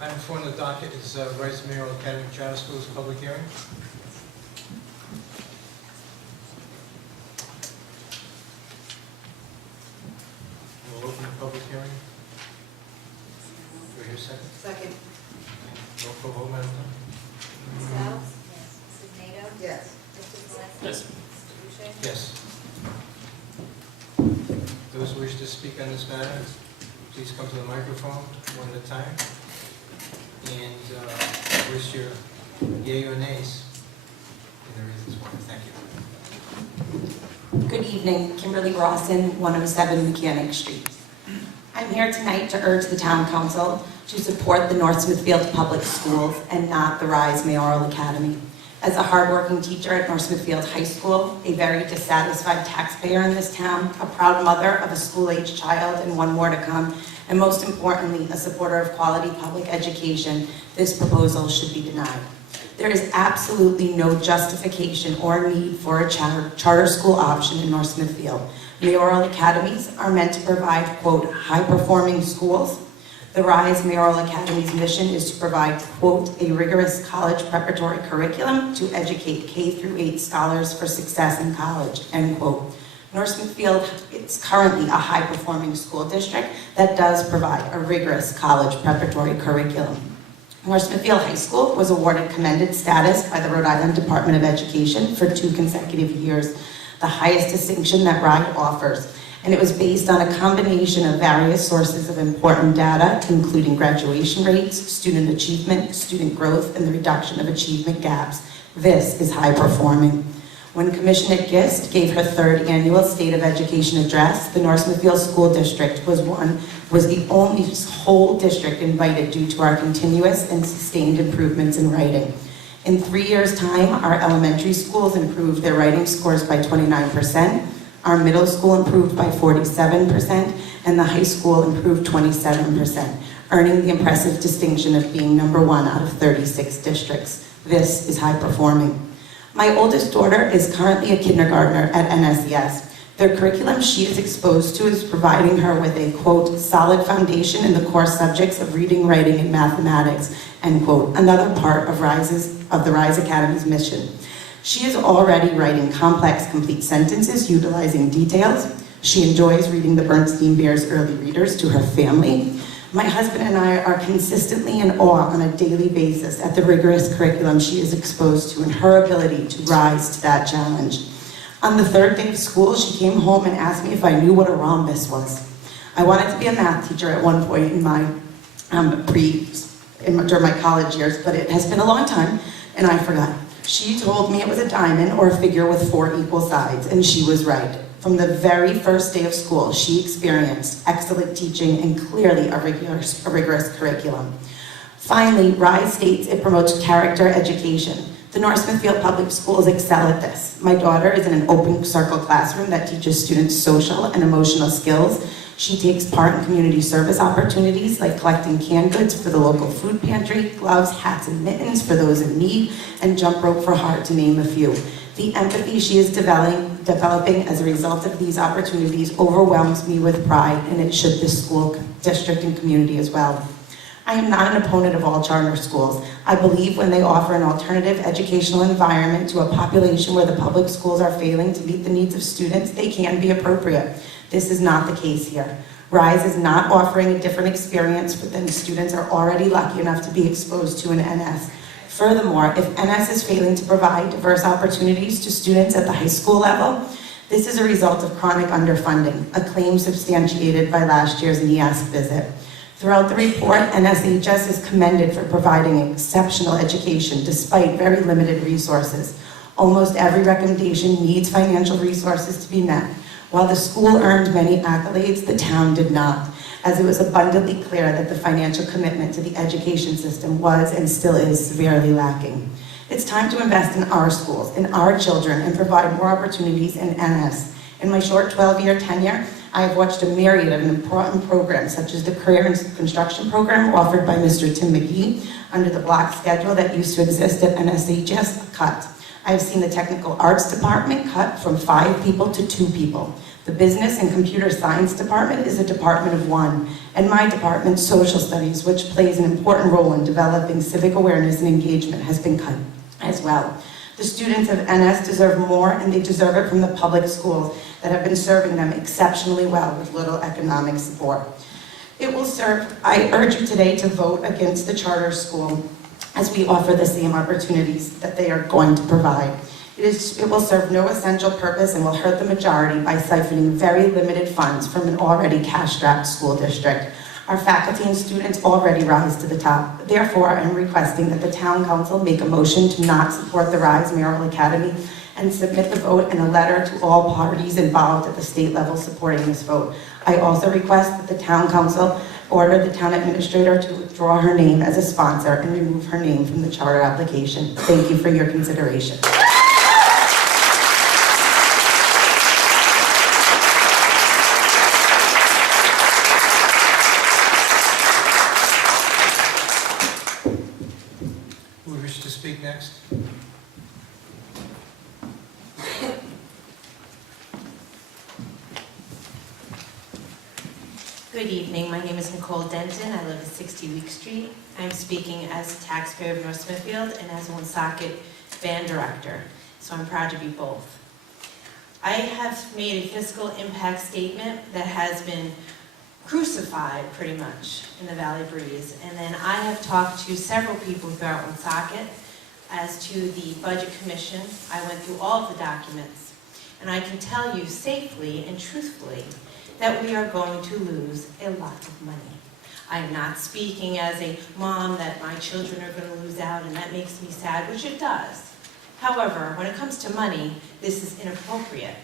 Item 4 on the docket is Rice Mayoral Academy Charter Schools public hearing. We'll open the public hearing. Do we hear a second? Second. Roll call vote, Madam Clerk. Ms. Alves? Yes. Mrs. Nato? Yes. Mr. Valesky? Yes. Mr. Boucher? Yes. Those who wish to speak on this matter, please come to the microphone one at a time. And list your yea or nays. And the reasons why. Thank you. Good evening, Kimberly Rawson, 107 Mechanic Street. I'm here tonight to urge the Town Council to support the North Smithfield Public Schools and not the Rise Mayoral Academy. As a hardworking teacher at North Smithfield High School, a very dissatisfied taxpayer in this town, a proud mother of a school-aged child and one more to come, and most importantly, a supporter of quality public education, this proposal should be denied. There is absolutely no justification or need for a charter school option in North Smithfield. Mayoral academies are meant to provide, quote, high-performing schools. The Rise Mayoral Academy's mission is to provide, quote, a rigorous college preparatory curriculum to educate K-8 scholars for success in college, end quote. North Smithfield is currently a high-performing school district that does provide a rigorous college preparatory curriculum. North Smithfield High School was awarded commended status by the Rhode Island Department of Education for 2 consecutive years, the highest distinction that RIDE offers. And it was based on a combination of various sources of important data, including graduation rates, student achievement, student growth, and the reduction of achievement gaps. This is high performing. When Commissioner Gist gave her 3rd annual State of Education address, the North Smithfield School District was the only whole district invited due to our continuous and sustained improvements in writing. In 3 years' time, our elementary schools improved their writing scores by 29%, our middle school improved by 47%, and the high school improved 27%, earning the impressive distinction of being #1 out of 36 districts. This is high performing. My oldest daughter is currently a kindergartner at NSES. The curriculum she is exposed to is providing her with a, quote, solid foundation in the core subjects of reading, writing, and mathematics, end quote, another part of the Rise Academy's mission. She is already writing complex, complete sentences utilizing details. She enjoys reading the Bernstein Bears early readers to her family. My husband and I are consistently in awe on a daily basis at the rigorous curriculum she is exposed to and her ability to rise to that challenge. On the 3rd day of school, she came home and asked me if I knew what a rhombus was. I wanted to be a math teacher at one point in my during my college years, but it has been a long time and I forgot. She told me it was a diamond or a figure with 4 equal sides, and she was right. From the very first day of school, she experienced excellent teaching and clearly a rigorous curriculum. Finally, RISE states it promotes character education. The North Smithfield Public Schools excel at this. My daughter is in an open circle classroom that teaches students social and emotional skills. She takes part in community service opportunities like collecting canned goods for the local food pantry, gloves, hats, and mittens for those in need, and jump rope for heart, to name a few. The empathy she is developing as a result of these opportunities overwhelms me with pride, and it should this school district and community as well. I am not an opponent of all charter schools. I believe when they offer an alternative educational environment to a population where the public schools are failing to meet the needs of students, they can be appropriate. This is not the case here. RISE is not offering a different experience than students are already lucky enough to be exposed to in NS. Furthermore, if NS is failing to provide diverse opportunities to students at the high school level, this is a result of chronic underfunding, a claim substantiated by last year's NEASC visit. Throughout the report, NSHS is commended for providing exceptional education despite very limited resources. Almost every recommendation needs financial resources to be met. While the school earned many accolades, the town did not, as it was abundantly clear that the financial commitment to the education system was and still is severely lacking. It's time to invest in our schools, in our children, and provide more opportunities in NS. In my short 12-year tenure, I have watched a myriad of important programs, such as the Career and Construction Program offered by Mr. Tim McGee under the block schedule that used to exist at NSHS, cut. I've seen the technical arts department cut from 5 people to 2 people. The business and computer science department is a department of 1, and my department, social studies, which plays an important role in developing civic awareness and engagement, has been cut as well. The students of NS deserve more, and they deserve it from the public schools that have been serving them exceptionally well with little economic support. I urge you today to vote against the charter school as we offer the same opportunities that they are going to provide. It will serve no essential purpose and will hurt the majority by siphoning very limited funds from an already cash-strapped school district. Our faculty and students already rise to the top. Therefore, I'm requesting that the town council make a motion to not support the Rise Mayoral Academy and submit the vote and a letter to all parties involved at the state level supporting this vote. I also request that the town council order the town administrator to withdraw her name as a sponsor and remove her name from the charter application. Thank you for your consideration. Who wishes to speak next? Good evening, my name is Nicole Denton, I live at 60 Week Street. I'm speaking as a taxpayer of North Smithfield and as a Woonsocket band director, so I'm proud to be both. I have made a fiscal impact statement that has been crucified pretty much in the Valley Breeze, and then I have talked to several people throughout Woonsocket as to the Budget Commission. I went through all of the documents, and I can tell you safely and truthfully that we are going to lose a lot of money. I am not speaking as a mom that my children are going to lose out and that makes me sad, which it does. However, when it comes to money, this is inappropriate.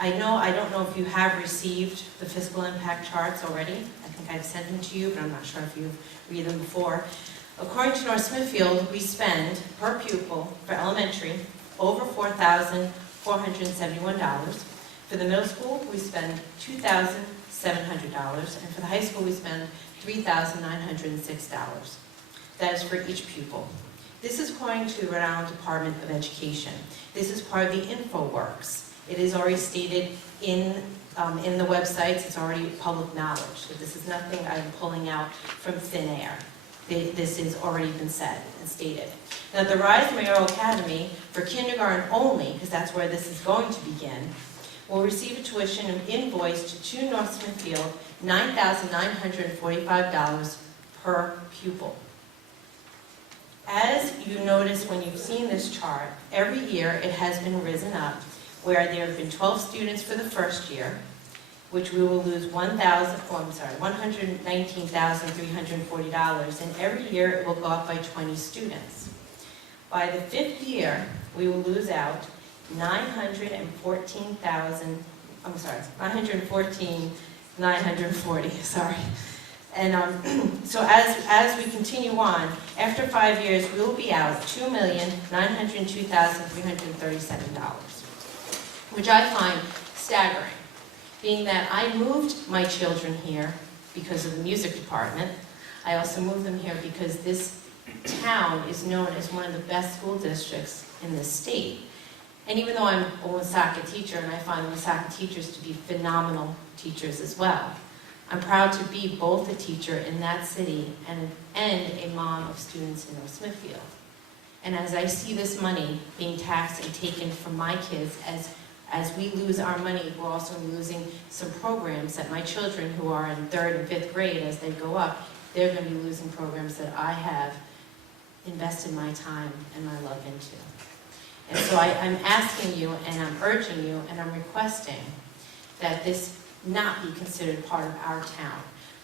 I don't know if you have received the fiscal impact charts already. I think I've sent them to you, but I'm not sure if you've read them before. According to North Smithfield, we spend per pupil for elementary over $4,471. For the middle school, we spend $2,700, and for the high school, we spend $3,906. That is for each pupil. This is according to the Rhode Island Department of Education. This is part of the InfoWorks. It is already stated in the websites. It's already public knowledge. So this is nothing I'm pulling out from thin air. This has already been said and stated. Now, the Rise Mayoral Academy, for kindergarten only, because that's where this is going to begin, will receive a tuition invoiced to North Smithfield $9,945 per pupil. As you notice when you've seen this chart, every year it has been risen up, where there have been 12 students for the first year, which we will lose $119,340, and every year it will go up by 20 students. By the 5th year, we will lose out $914,940, sorry. And so as we continue on, after 5 years, we will be out $2,902,337, which I find staggering, being that I moved my children here because of the music department. I also moved them here because this town is known as one of the best school districts in the state. And even though I'm a Woonsocket teacher, and I find Woonsocket teachers to be phenomenal teachers as well, I'm proud to be both a teacher in that city and a mom of students in North Smithfield. And as I see this money being taxed and taken from my kids, as we lose our money, we're also losing some programs that my children who are in 3rd and 5th grade, as they go up, they're going to be losing programs that I have invested my time and my love into. And so I'm asking you, and I'm urging you, and I'm requesting that this not be considered part of our town,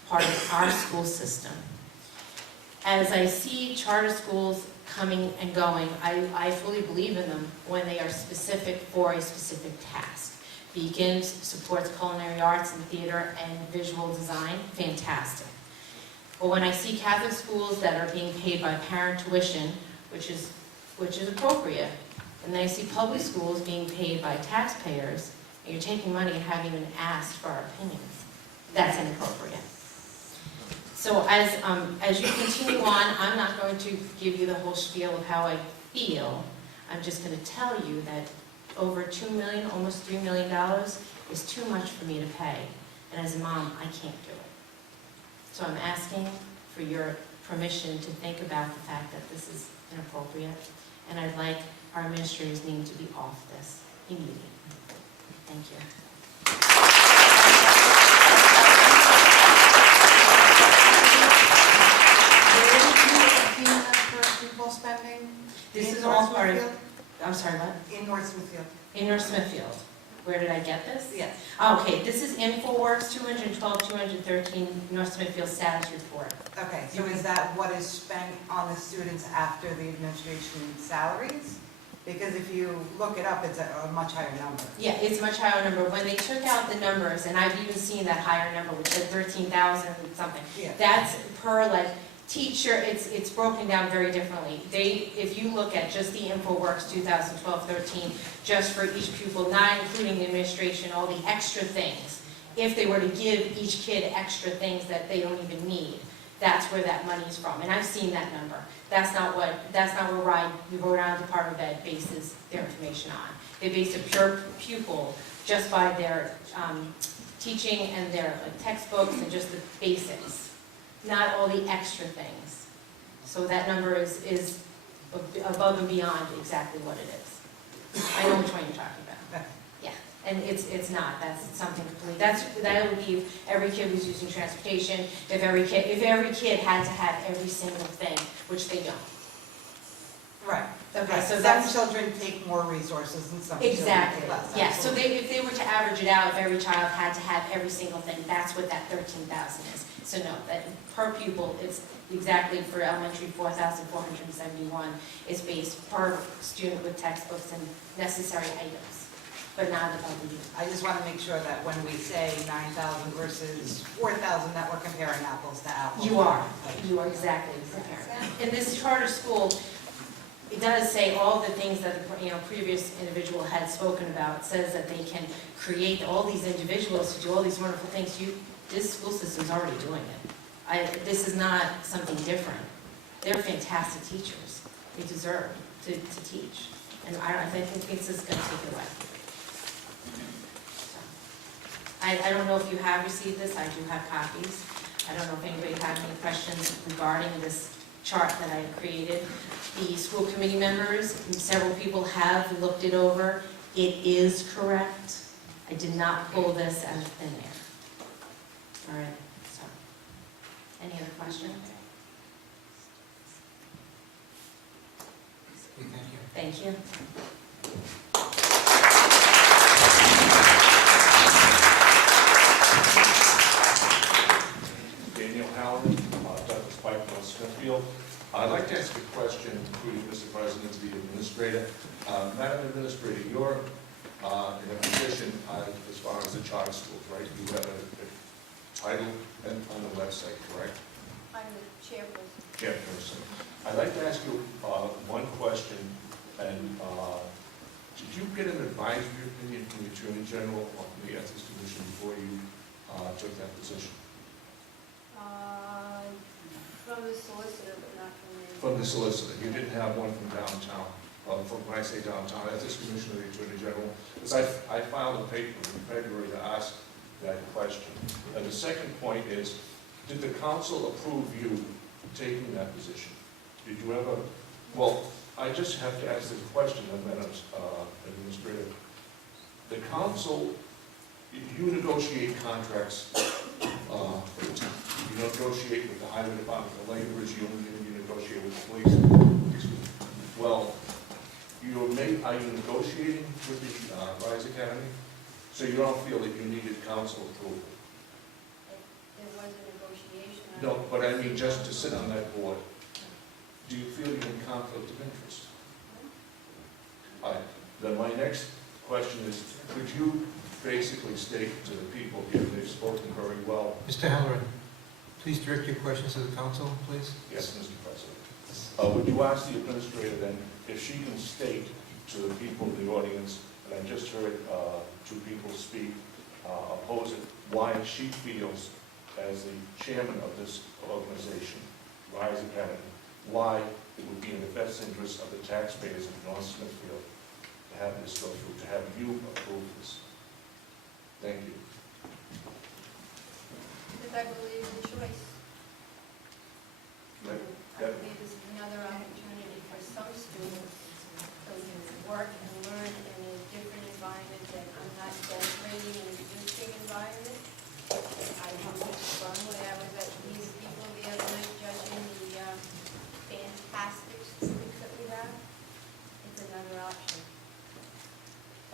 part of our school system. As I see charter schools coming and going, I fully believe in them when they are specific for a specific task. Beacons supports culinary arts and theater and visual design, fantastic. But when I see Catholic schools that are being paid by parent tuition, which is appropriate, and then I see public schools being paid by taxpayers, and you're taking money and haven't even asked for our opinions, that's inappropriate. So as you continue on, I'm not going to give you the whole spiel of how I feel. I'm just gonna tell you that over $2 million, almost $3 million is too much for me to pay. And as a mom, I can't do it. So I'm asking for your permission to think about the fact that this is inappropriate. And I'd like our administrators need to be off this immediately. Thank you. People spending This in is all North part of, Smithfield? I'm sorry, what? In North Smithfield. In North Smithfield. Where did I get this? Yes. Okay, this is InfoWorks 212, 213, North Smithfield status report. Okay, so is that what is spent on the students after the administration salaries? Because if you look it up, it's a much higher number. Yeah, it's a much higher number. When they took out the numbers, and I've even seen that higher number, which is 13,000 something, Yeah. that's per like teacher, it's broken down very differently. If you look at just the InfoWorks 2012-13, just for each pupil, not including the administration, all the extra things, if they were to give each kid extra things that they don't even need, that's where that money's from. And I've seen that number. That's not where Rhode Island Department of Ed bases their information on. They base a pure pupil just by their teaching and their textbooks and just the basics, not all the extra things. So that number is above and beyond exactly what it is. I know which one you're talking about. Yeah, and it's not, that's something complete, that would be if every kid was using transportation, if every kid had to have every single thing, which they don't. Right. Okay, so Some that's, children take more resources and some children exactly, take less. yeah, so if they were to average it out, if every child had to have every single thing, that's what that 13,000 is. So no, that per pupil, it's exactly for elementary 4,471 is based per student with textbooks and necessary items, but not above and beyond. I just want to make sure that when we say 9,000 versus 4,000, that we're comparing apples to apples. You are exactly comparing. In this charter school, it does say all the things that the previous individual had spoken about. It says that they can create all these individuals to do all these wonderful things. This school system's already doing it. This is not something different. They're fantastic teachers. They deserve to teach. And I think this is going to take it away. So, I don't know if you have received this. I do have copies. I don't know if anybody has any questions regarding this chart that I created. The school committee members, several people have looked it over. It is correct. I did not pull this out of thin air. All right, so, any other questions? Okay, thank you. Thank you. Daniel Howard, Douglas Pike, North Smithfield. I'd like to ask a question, including Mr. President, to the administrator. Madam Administrator, you're in a position as far as the charter schools, right? You have a title on the website, correct? I'm the chairperson. Chairperson. I'd like to ask you one question, and did you get an advisory opinion from the Attorney General or from the Ethics Commission before you took that position? From the solicitor, but not from the... From the solicitor, you didn't have one from downtown, from when I say downtown, Ethics Commission or the Attorney General, because I filed a paper in February to ask that question. And the second point is, did the council approve you taking that position? Did you ever, well, I just have to ask this question, Madam Administrator. The council, you negotiate contracts for the town. You negotiate with the highway department, the laborers union, you negotiate with the police. Well, are you negotiating with the Rise Academy? So you don't feel that you needed council approval? There was a negotiation. No, but I mean just to sit on that board. Do you feel you're in conflict of interest? All right, then my next question is, could you basically state to the people here, they've spoken very well. Mr. Halloran, please direct your questions to the council, please. Yes, Mr. President. Would you ask the administrator then if she can state to the people in the audience, and I just heard two people speak opposing, why she feels as the chairman of this organization, Rise Academy, why it would be in the best interest of the taxpayers of North Smithfield to have this go through, to have you approve this. Thank you. Because I believe in choice. Right. I believe this is another opportunity for some students to work and learn in a different environment that I'm not denigrating an existing environment. I have fun when I was at these people the other night judging the fantastic students that we have. It's another option.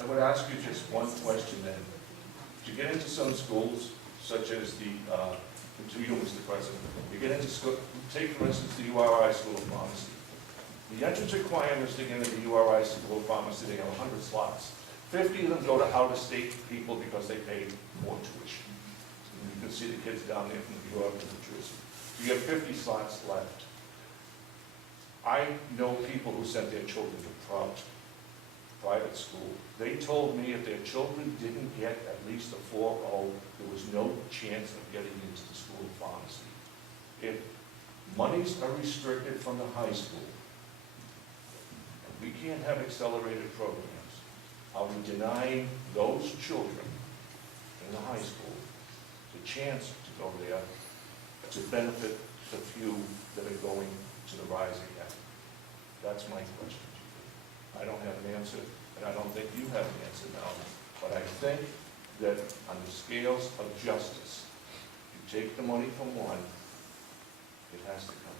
I would ask you just one question then. To get into some schools, such as to you, Mr. President, you get into school, take for instance the URI School of Pharmacy. The entrance requirements to get into the URI School of Pharmacy, they have 100 slots. 50 of them go to out-of-state people because they pay more tuition. And you can see the kids down there from New York and New Jersey. You have 50 slots left. I know people who sent their children to private school. They told me if their children didn't get at least a 4.0, there was no chance of getting into the School of Pharmacy. If monies are restricted from the high school, and we can't have accelerated programs, are we denying those children in the high school the chance to go there to benefit the few that are going to the Rise Academy? That's my question. I don't have an answer, and I don't think you have an answer now, but I think that on the scales of justice, you take the money from one, it has to come.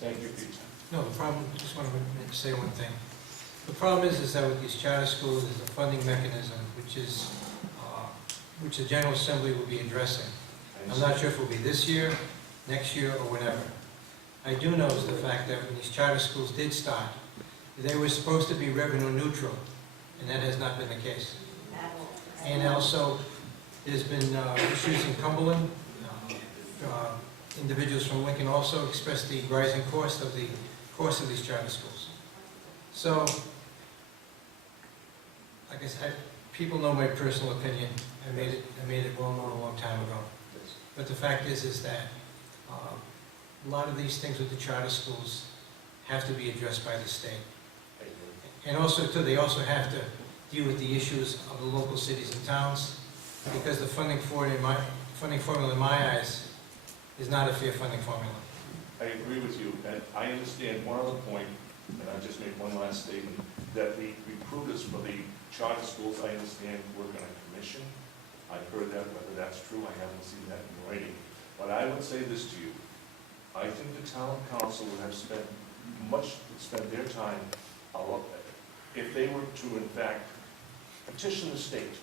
Thank you for your time. No, the problem, just want to say one thing. The problem is that with these charter schools, there's a funding mechanism, which the General Assembly will be addressing. I'm not sure if it will be this year, next year, or whenever. I do know is the fact that when these charter schools did start, they were supposed to be revenue neutral, and that has not been the case. And also, there's been issues in Cumberland. Individuals from Lincoln also expressed the rising cost of these charter schools. So, like I said, people know my personal opinion. I made it well known a long time ago. But the fact is that a lot of these things with the charter schools have to be addressed by the state. And also, too, they also have to deal with the issues of the local cities and towns, because the funding formula in my eyes is not a fair funding formula. I agree with you, and I understand one other point, and I'll just make one last statement, that the recruiters for the charter schools, I understand, work on a commission. I've heard that, whether that's true, I haven't seen that in writing. But I would say this to you, I think the town council would have spent their time if they were to, in fact, petition the state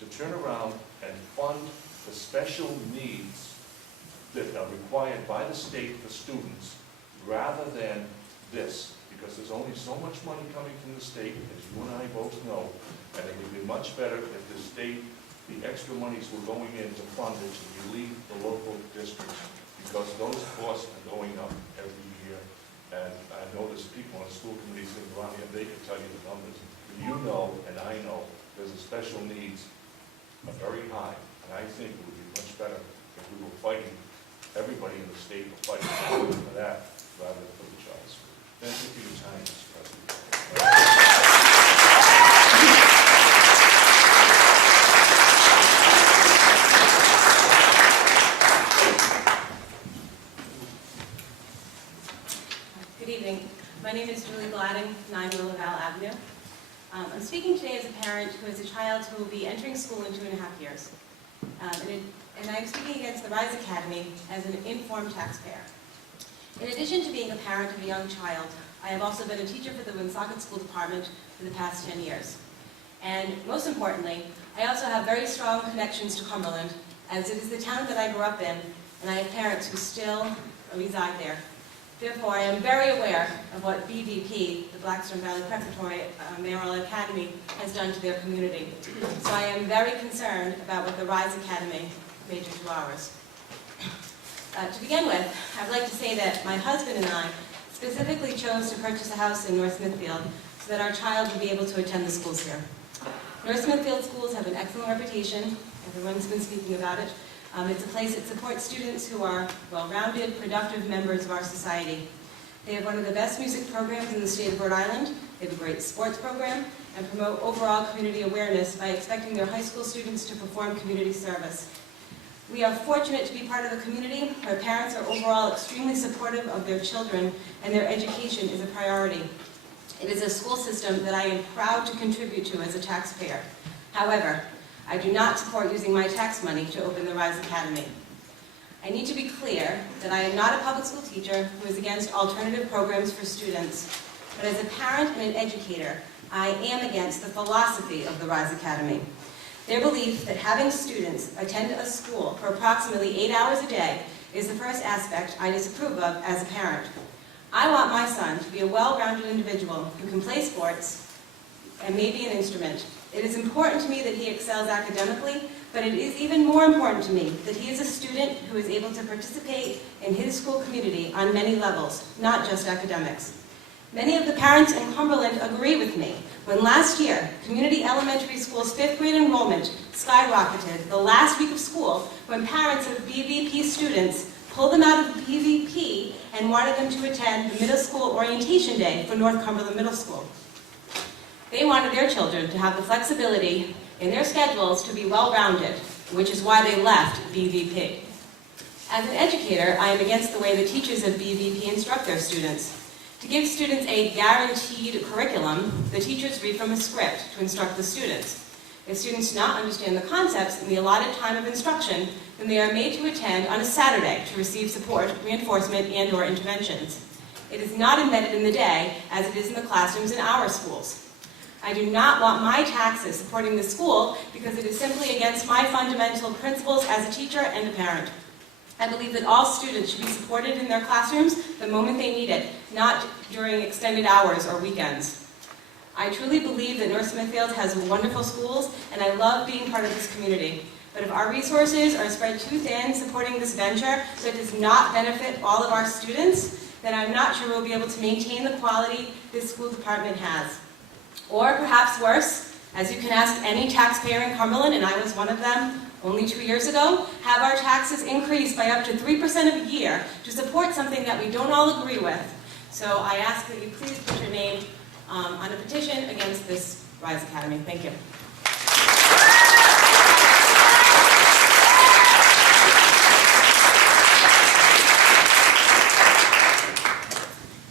to turn around and fund the special needs that are required by the state for students, rather than this, because there's only so much money coming from the state, as you and I both know, and it would be much better if the state, the extra monies were going in to fund it to relieve the local districts, because those costs are going up every year. And I notice people on the school committee sitting around here, they can tell you the numbers. You know, and I know, there's a special needs are very high, and I think it would be much better if we were fighting, everybody in the state were fighting for that, rather than for the charter school. Thank you for your time, Mr. President. Good evening. My name is Julie Gladding, 9 Willowdale Avenue. I'm speaking today as a parent who has a child who will be entering school in 2.5 years. And I'm speaking against the Rise Academy as an informed taxpayer. In addition to being a parent of a young child, I have also been a teacher for the Woonsocket School Department for the past 10 years. And most importantly, I also have very strong connections to Cumberland, as it is the town that I grew up in, and I have parents who still reside there. Therefore, I am very aware of what BVP, the Blackstone Valley Preparatory Mayoral Academy, has done to their community. So I am very concerned about what the Rise Academy may do to ours. To begin with, I would like to say that my husband and I specifically chose to purchase a house in North Smithfield so that our child would be able to attend the schools here. North Smithfield schools have an excellent reputation. Everyone's been speaking about it. It's a place that supports students who are well-rounded, productive members of our society. They have one of the best music programs in the state of Rhode Island. They have a great sports program and promote overall community awareness by expecting their high school students to perform community service. We are fortunate to be part of a community where parents are overall extremely supportive of their children and their education is a priority. It is a school system that I am proud to contribute to as a taxpayer. However, I do not support using my tax money to open the Rise Academy. I need to be clear that I am not a public school teacher who is against alternative programs for students, but as a parent and an educator, I am against the philosophy of the Rise Academy. Their belief that having students attend a school for approximately 8 hours a day is the first aspect I disapprove of as a parent. I want my son to be a well-rounded individual who can play sports and maybe an instrument. It is important to me that he excels academically, but it is even more important to me that he is a student who is able to participate in his school community on many levels, not just academics. Many of the parents in Cumberland agree with me when last year, community elementary school's 5th grade enrollment skyrocketed the last week of school when parents of BVP students pulled them out of the BVP and wanted them to attend the middle school orientation day for North Cumberland Middle School. They wanted their children to have the flexibility in their schedules to be well-rounded, which is why they left BVP. As an educator, I am against the way the teachers of BVP instruct their students. To give students a guaranteed curriculum, the teachers read from a script to instruct the students. If students do not understand the concepts in the allotted time of instruction, then they are made to attend on a Saturday to receive support, reinforcement, and/or interventions. It is not embedded in the day as it is in the classrooms in our schools. I do not want my taxes supporting the school because it is simply against my fundamental principles as a teacher and a parent. I believe that all students should be supported in their classrooms the moment they need it, not during extended hours or weekends. I truly believe that North Smithfield has wonderful schools, and I love being part of this community. But if our resources are spread too thin supporting this venture that does not benefit all of our students, then I'm not sure we'll be able to maintain the quality this school department has. Or perhaps worse, as you can ask any taxpayer in Cumberland, and I was one of them only 2 years ago, have our taxes increased by up to 3% a year to support something that we don't all agree with. So I ask that you please put your name on a petition against this Rise Academy. Thank you.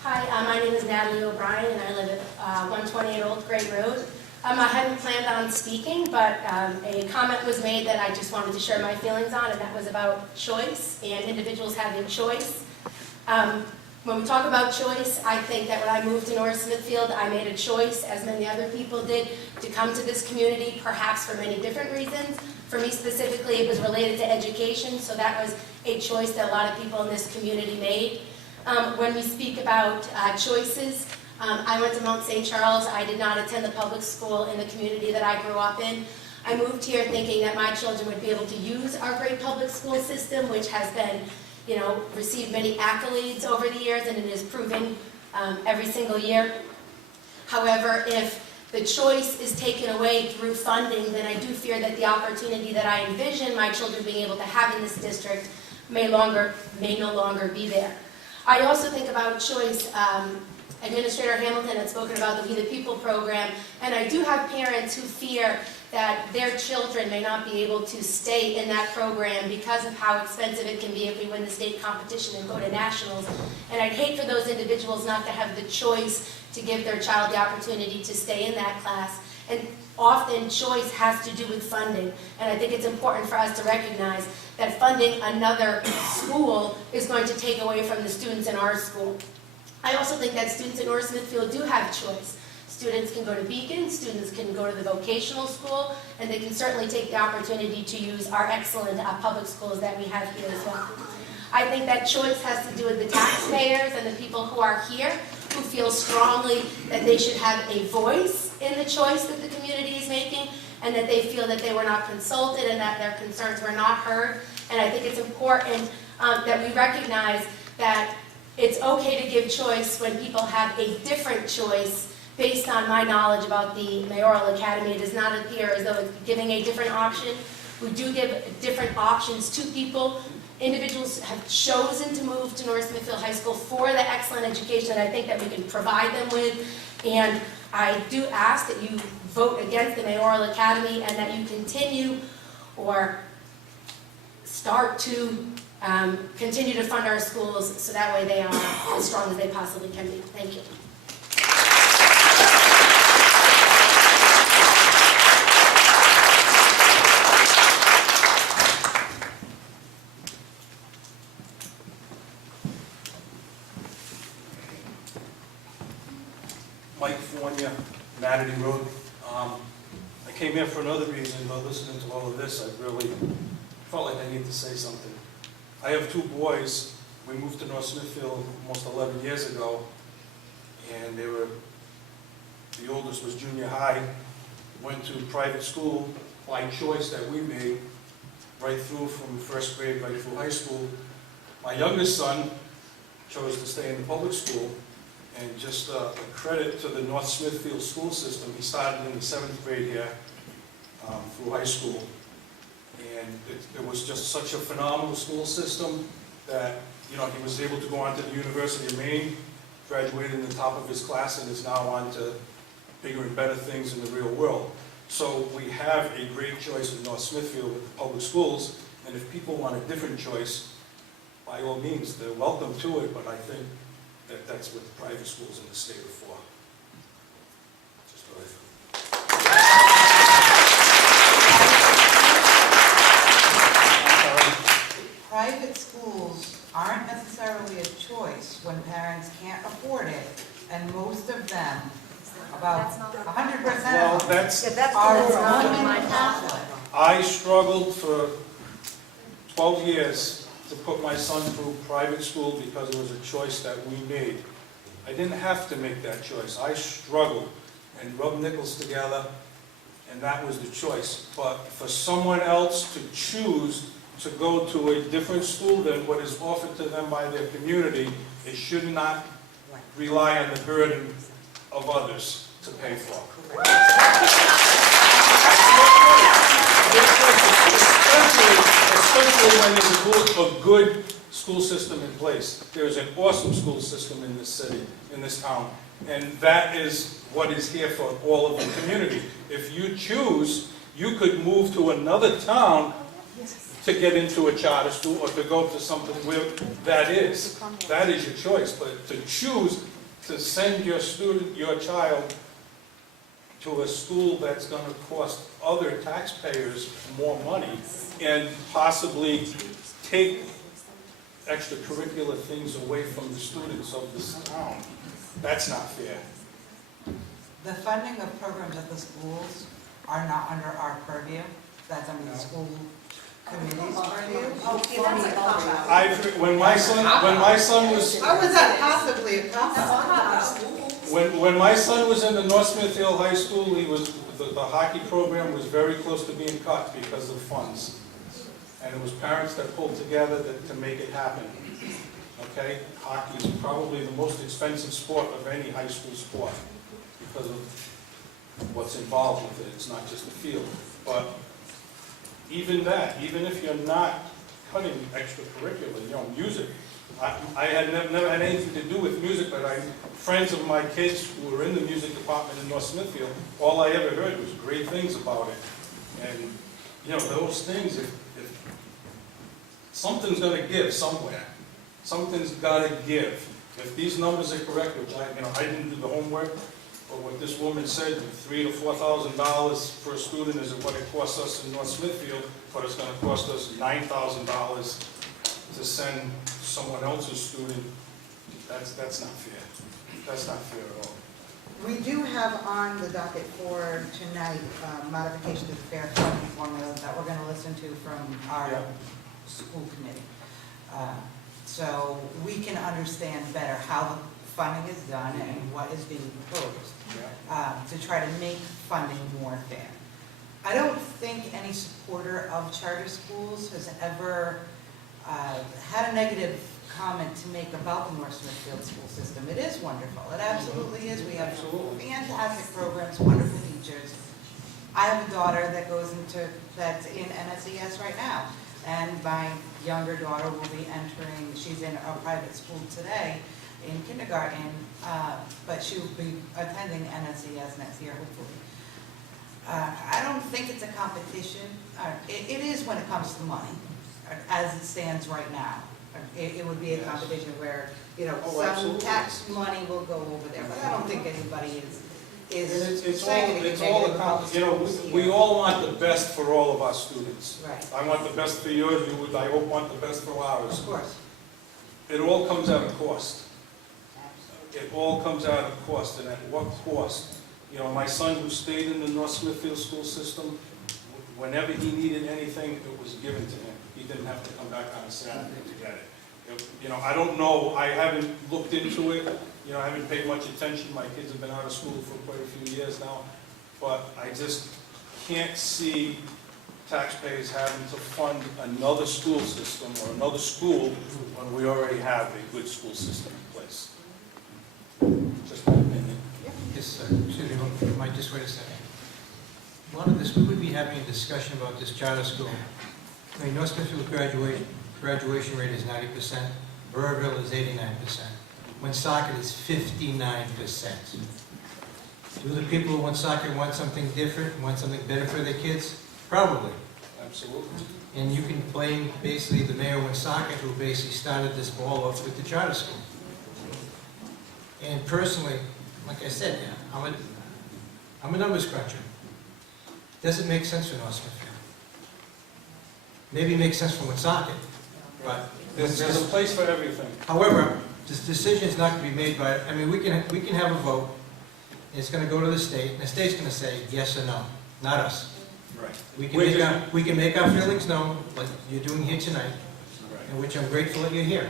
Hi, my name is Natalie O'Brien, and I live at 128 Old Gray Road. I hadn't planned on speaking, but a comment was made that I just wanted to share my feelings on, and that was about choice and individuals having choice. When we talk about choice, I think that when I moved to North Smithfield, I made a choice, as many other people did, to come to this community, perhaps for many different reasons. For me specifically, it was related to education, so that was a choice that a lot of people in this community made. When we speak about choices, I went to Mount St. Charles. I did not attend the public school in the community that I grew up in. I moved here thinking that my children would be able to use our great public school system, which has been, received many accolades over the years, and it is proven every single year. However, if the choice is taken away through funding, then I do fear that the opportunity that I envision my children being able to have in this district may no longer be there. I also think about choice. Administrator Hamilton had spoken about the We the People program, and I do have parents who fear that their children may not be able to stay in that program because of how expensive it can be if we win the state competition and go to nationals. And I'd hate for those individuals not to have the choice to give their child the opportunity to stay in that class. And often choice has to do with funding, and I think it's important for us to recognize that funding another school is going to take away from the students in our school. I also think that students in North Smithfield do have choice. Students can go to Beacon, students can go to the vocational school, and they can certainly take the opportunity to use our excellent public schools that we have here as well. I think that choice has to do with the taxpayers and the people who are here who feel strongly that they should have a voice in the choice that the community is making, and that they feel that they were not consulted and that their concerns were not heard. And I think it's important that we recognize that it's okay to give choice when people have a different choice based on my knowledge about the Mayoral Academy. It does not appear as though it's giving a different option. We do give different options to people individuals have chosen to move to North Smithfield High School for the excellent education that I think that we can provide them with. And I do ask that you vote against the Mayoral Academy and that you continue or start to continue to fund our schools so that way they are as strong as they possibly can be. Thank you. Mike Fornia, Matity Road. I came here for another reason, but listening to all of this, I really felt like I need to say something. I have two boys. We moved to North Smithfield almost 11 years ago, and the oldest was junior high, went to private school by choice that we made, right through from first grade right through high school. My youngest son chose to stay in the public school. And just a credit to the North Smithfield school system, he started in the 7th grade here through high school. And it was just such a phenomenal school system that, you know, he was able to go on to the University of Maine, graduated in the top of his class, and is now on to bigger and better things in the real world. So we have a great choice in North Smithfield with the public schools, and if people want a different choice, by all means, they're welcome to it, but I think that's what the private schools in the state are for. Just what I thought. Private schools aren't necessarily a choice when parents can't afford it, and most of them, about 100% Well, of them, that's, are Roman Catholic. I struggled for 12 years to put my son through private school because it was a choice that we made. I didn't have to make that choice. I struggled and rubbed nickels together, and that was the choice. But for someone else to choose to go to a different school than what is offered to them by their community, it should not rely on the burden of others to pay for. Especially when there's a good school system in place. There's an awesome school system in this city, in this town, and that is what is here for all of the community. If you choose, you could move to another town to get into a charter school or to go to something where that is your choice. But to choose to send your student, your child, to a school that's going to cost other taxpayers more money and possibly take extracurricular things away from the students of this town, that's not fair. The funding of programs at the schools are not under our purview. That's under the school committee's purview. When my son was How was that possibly a cop-out? when my son was in the North Smithfield High School, the hockey program was very close to being cut because of funds. And it was parents that pulled together to make it happen. Okay? Hockey is probably the most expensive sport of any high school sport because of what's involved with it. It's not just the field. But even that, even if you're not cutting extracurricular, you know, music. I had never had anything to do with music, but friends of my kids who were in the music department in North Smithfield, all I ever heard was great things about it. And, you know, those things, if something's going to give somewhere. Something's got to give. If these numbers are correct, which I didn't do the homework, but what this woman said, $3,000 to $4,000 for a student is what it costs us in North Smithfield, but it's going to cost us $9,000 to send someone else's student. That's not fair. That's not fair at all. We do have on the docket for tonight modification to the fair funding formula that we're going to listen to from our school committee. So we can understand better how the funding is done and what is being proposed to try to make funding more fair. I don't think any supporter of charter schools has ever had a negative comment to make about the North Smithfield school system. It is wonderful. It absolutely is. We have fantastic programs, wonderful teachers. I have a daughter that that's in NSES right now. And my younger daughter will be entering, she's in a private school today in kindergarten, but she will be attending NSES next year, hopefully. I don't think it's a competition. It is when it comes to money, as it stands right now. It would be a competition where, you know, Oh, some absolutely. tax money will go over there, but I don't think anybody is It's all, saying anything it's all, negative. you know, we all want the best for all of our students. Right, I want the best for yours, you would, I hope want the best for ours. of course. It all comes at a cost. It all comes at a cost, and at what cost? You know, my son who stayed in the North Smithfield school system, whenever he needed anything, it was given to him. He didn't have to come back on a Saturday to get it. You know, I don't know, I haven't looked into it, you know, I haven't paid much attention. My kids have been out of school for quite a few years now, but I just can't see taxpayers having to fund another school system or another school when we already have a good school system in place. Just my opinion. Yes, excuse me, Mike, just wait a second. One of this, we would be having a discussion about this charter school. I mean, North Smithfield graduation rate is 90%, Burrville is 89%, Woonsocket is 59%. Do the people of Woonsocket want something different, want something better for their kids? Probably. Absolutely. And you can blame basically the mayor of Woonsocket, who basically started this ball off with the charter school. And personally, like I said, I'm a numbers cruncher. Doesn't make sense for North Smithfield. Maybe it makes sense for Woonsocket, but There's a place for everything. however, this decision is not going to be made by, I mean, we can have a vote, and it's going to go to the state, and the state's going to say yes or no, not us. Right. We can make our feelings known, like you're doing here tonight, Right. in which I'm grateful that you're here.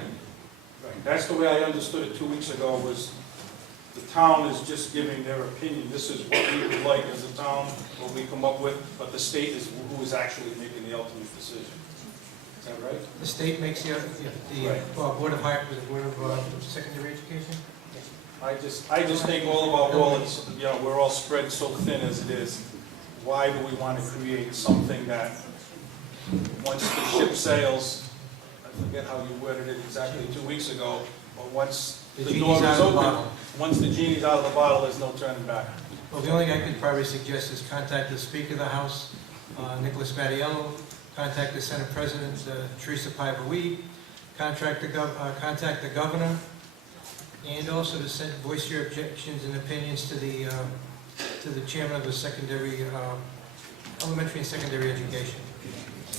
Right. That's the way I understood it 2 weeks ago, was the town is just giving their opinion. This is what we would like as a town, what we come up with, but the state is who is actually making the ultimate decision. Is that right? The state makes the Right. Board of Higher, the Board of Secondary Education? I just think all of our wallets, you know, we're all spread so thin as it is. Why do we want to create something that, once the ship sails, I forget how you worded it exactly 2 weeks ago, but once The the genie's door is out of the open, bottle. once the genie's out of the bottle, there's no turning back. Well, the only thing I could probably suggest is contact the Speaker of the House, Nicholas Mattiello, contact the Senate President, Teresa Piper-Weed, contact the Governor, and also to voice your objections and opinions to the Chairman of the Secondary, Elementary and Secondary Education.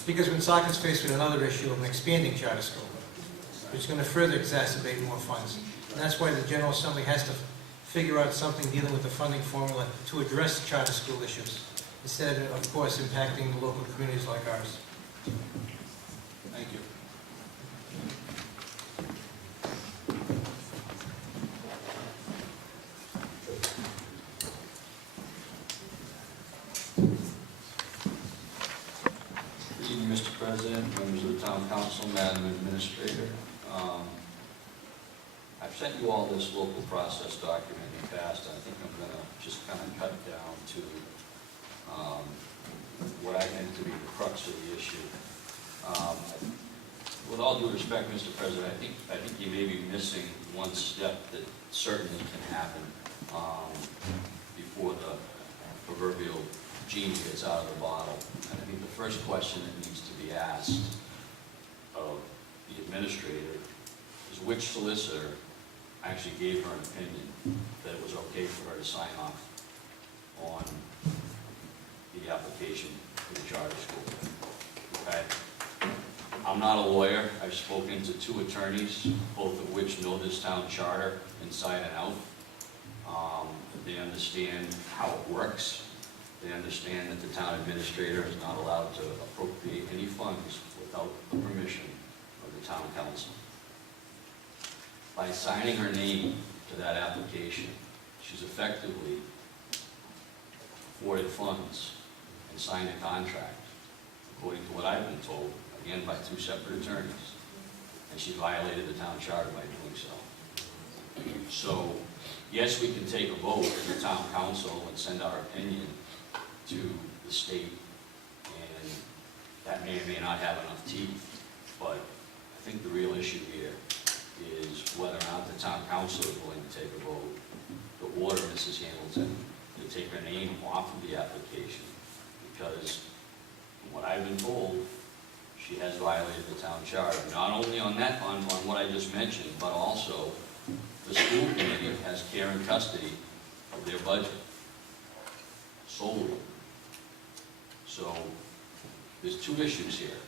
Because Woonsocket's faced with another issue of an expanding charter school, which is going to further exacerbate more funds. And that's why the General Assembly has to figure out something dealing with the funding formula to address charter school issues, instead of course, impacting the local communities like ours. Thank you. Good evening, Mr. President, members of the Town Council, Madam Administrator. I've sent you all this local process document in the past. I think I'm going to just kind of cut down to what I meant to be the crux of the issue. With all due respect, Mr. President, I think you may be missing one step that certainly can happen before the proverbial genie gets out of the bottle. And I think the first question that needs to be asked of the administrator is which solicitor actually gave her an opinion that it was okay for her to sign off on the application for the charter school. Okay? I'm not a lawyer. I've spoken to 2 attorneys, both of which know this town charter inside and out. They understand how it works. They understand that the town administrator is not allowed to appropriate any funds without the permission of the town council. By signing her name to that application, she's effectively afforded funds and signed a contract, according to what I've been told, again by 2 separate attorneys, and she violated the town charter by doing so. So, yes, we can take a vote in the town council and send our opinion to the state and that may or may not have enough teeth, but I think the real issue here is whether or not the town council is willing to take a vote to order Mrs. Hamilton to take her name off of the application, because from what I've been told, she has violated the town charter, not only on what I just mentioned, but also the school committee has care and custody of their budget solely. So there's two issues here.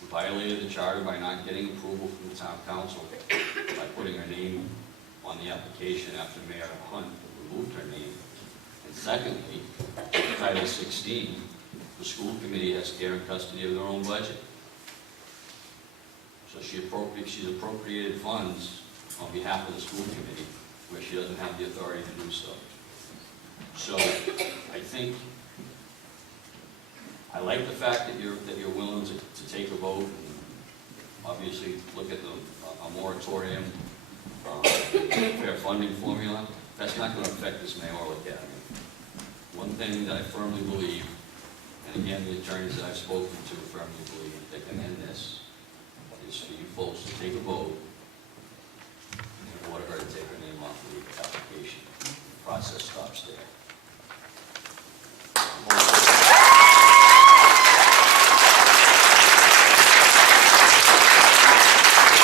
We violated the charter by not getting approval from the town council by putting her name on the application after Mayor Hunt removed her name. And secondly, Title 16, the school committee has care and custody of their own budget. So she's appropriated funds on behalf of the school committee where she doesn't have the authority to do so. So I think, I like the fact that you're willing to take a vote and obviously look at a moratorium, fair funding formula. That's not going to affect this mayoral academy. One thing that I firmly believe, and again, the attorneys that I've spoken to firmly believe that can end this, is for you folks to take a vote in order her to take her name off the application. The process stops there.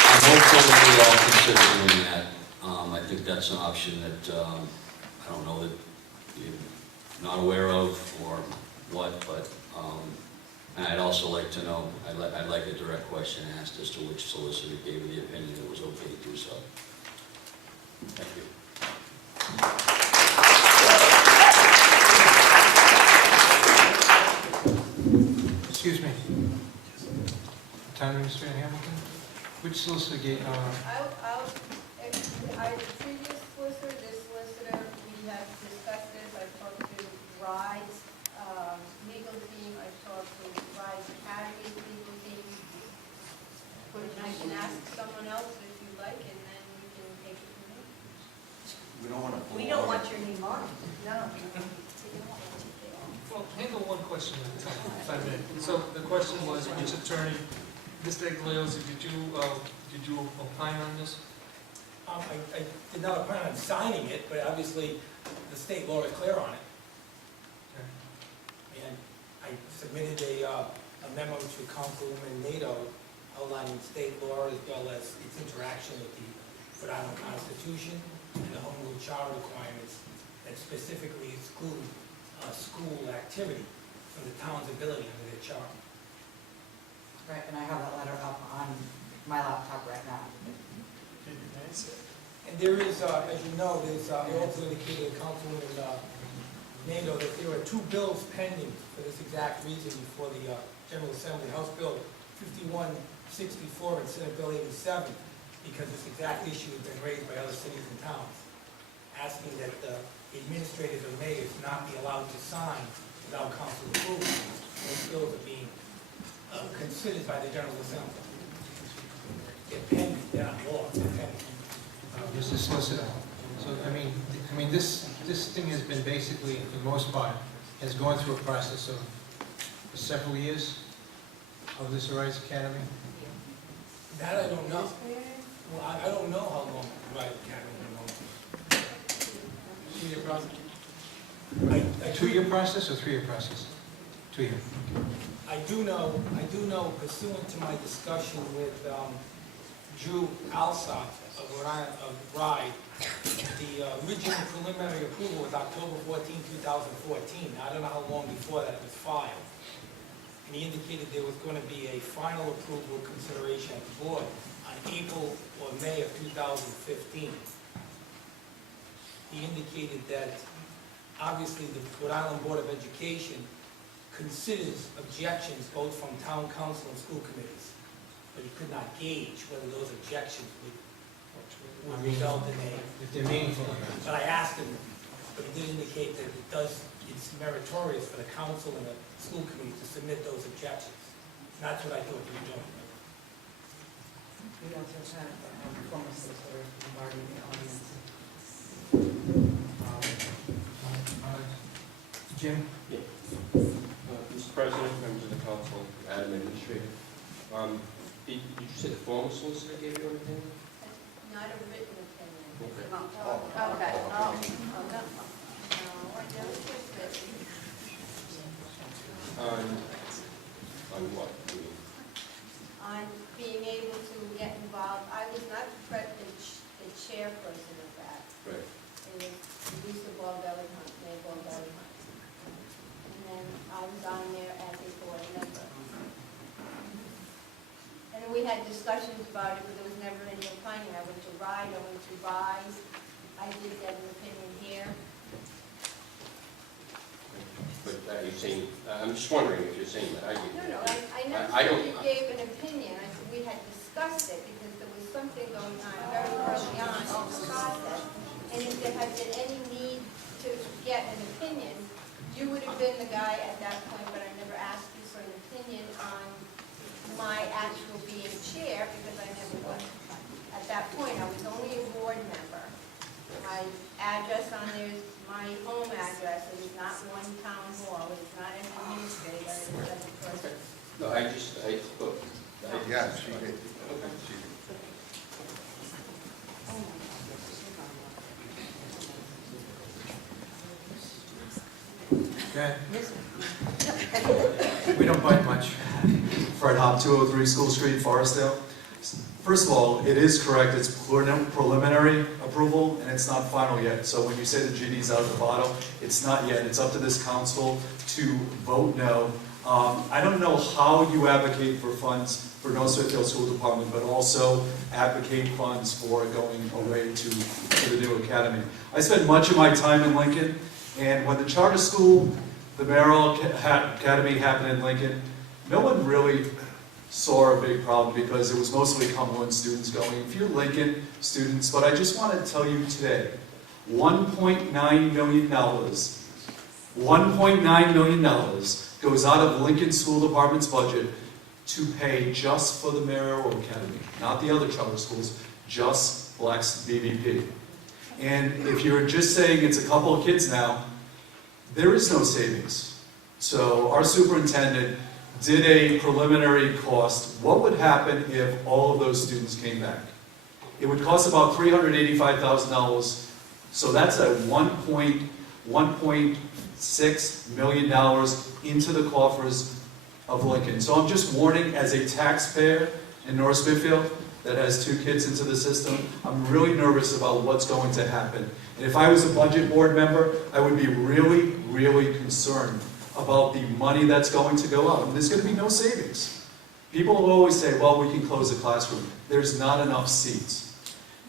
I'm hopeful that we all consider doing that. I think that's an option that I don't know that you're not aware of or what, but and I'd also like to know, I'd like a direct question asked as to which solicitor gave the opinion it was okay to do so. Thank you. Excuse me. Town Administrator Hamilton, which solicitor gave, I, previous solicitor, this solicitor, we have discussed this, I talked to RISE, legal team, I talked to RISE Academy legal team. But I can ask someone else if you like, and then we can take it from there. We don't want to. We don't want your name on it. No. Well, handle one question at a time, if I may. So the question was, which attorney, Mr. Iglesias, did you opine on this? I did not plan on signing it, but obviously the state law is clear on it. And I submitted a memo to Councilwoman Nato outlining state law as well as its interaction with the Rhode Island Constitution and the home rule charter requirements that specifically exclude school activity from the town's ability under their charter. Right, and I have that letter up on my laptop right now. And there is, as you know, there's, I also indicated to Councilwoman Nato that there are two bills pending for this exact reason before the General Assembly, House Bill 5164 and Senate Bill 87, because this exact issue has been raised by other cities and towns, asking that the administrators or mayors not be allowed to sign without council approval. Those bills are being considered by the General Assembly. They're pending, they're not law, they're pending. Mr. Solicitor, so I mean, this thing has been basically, for the most part, has gone through a process of for several years of this Rise Academy. That I don't know. Well, I don't know how long the Ride Academy has been going. 2-year process or 3-year process? 2-year. I do know pursuant to my discussion with Drew Alsop of RIDE, the original preliminary approval was October 14, 2014. I don't know how long before that it was filed. And he indicated there was going to be a final approval consideration at the board on April or May of 2015. He indicated that obviously the Rhode Island Board of Education considers objections both from town council and school committees, but he could not gauge whether those objections would result in a... If they're meaningful or not. But I asked him, but he did indicate that it's meritorious for the council and the school committee to submit those objections. And that's what I thought you were doing. We also have former solicitor Marty in the audience. Jim? Mr. President, members of the council, Madam Administrator. Did you say the formal solicitor gave you an opinion? Not a written opinion. Okay. Okay, oh, no. No, I never did written. On what? On being able to get involved. I was not the chairperson of that. Right. It was Lisa Baldelli Hunt, May Baldelli Hunt. And then I was on there as a board member. And we had discussions about it, but there was never any opinion. I went to RIDE, I went to RISE. I did get an opinion here. But you're saying, I'm just wondering if you're saying that I gave you. No, I never I said don't- you gave an opinion. I said we had discussed it because there was something going on very early on in the process. And if there had been any need to get an opinion, you would have been the guy at that point, but I never asked you for an opinion on my actual being chair because I never was. At that point, I was only a board member. My address on there is my home address. It is not one town hall. It is not an administrator. It is as a person. No, I thought. Yeah, she did. Okay. Okay. We don't bite much. Fred Hop, 203 School Street, Forestdale. First of all, it is correct, it's preliminary approval, and it's not final yet. So when you say the genie's out of the bottle, it's not yet. It's up to this council to vote no. I don't know how you advocate for funds for North Smithfield School Department, but also advocate funds for going away to the new academy. I spent much of my time in Lincoln, and when the charter school, the Merrill Academy happened in Lincoln, no one really saw a big problem because it was mostly Cumberland students going, a few Lincoln students, but I just want to tell you today, $1.9 million, $1.9 million goes out of Lincoln School Department's budget to pay just for the Merrill Academy, not the other charter schools, just Black's BVP. And if you're just saying it's a couple of kids now, there is no savings. So our superintendent did a preliminary cost. What would happen if all of those students came back? It would cost about $385,000. So that's a $1.6 million into the coffers of Lincoln. So I'm just warning, as a taxpayer in North Smithfield that has 2 kids into the system, I'm really nervous about what's going to happen. And if I was a budget board member, I would be really, really concerned about the money that's going to go out. And there's going to be no savings. People will always say, well, we can close the classroom. There's not enough seats.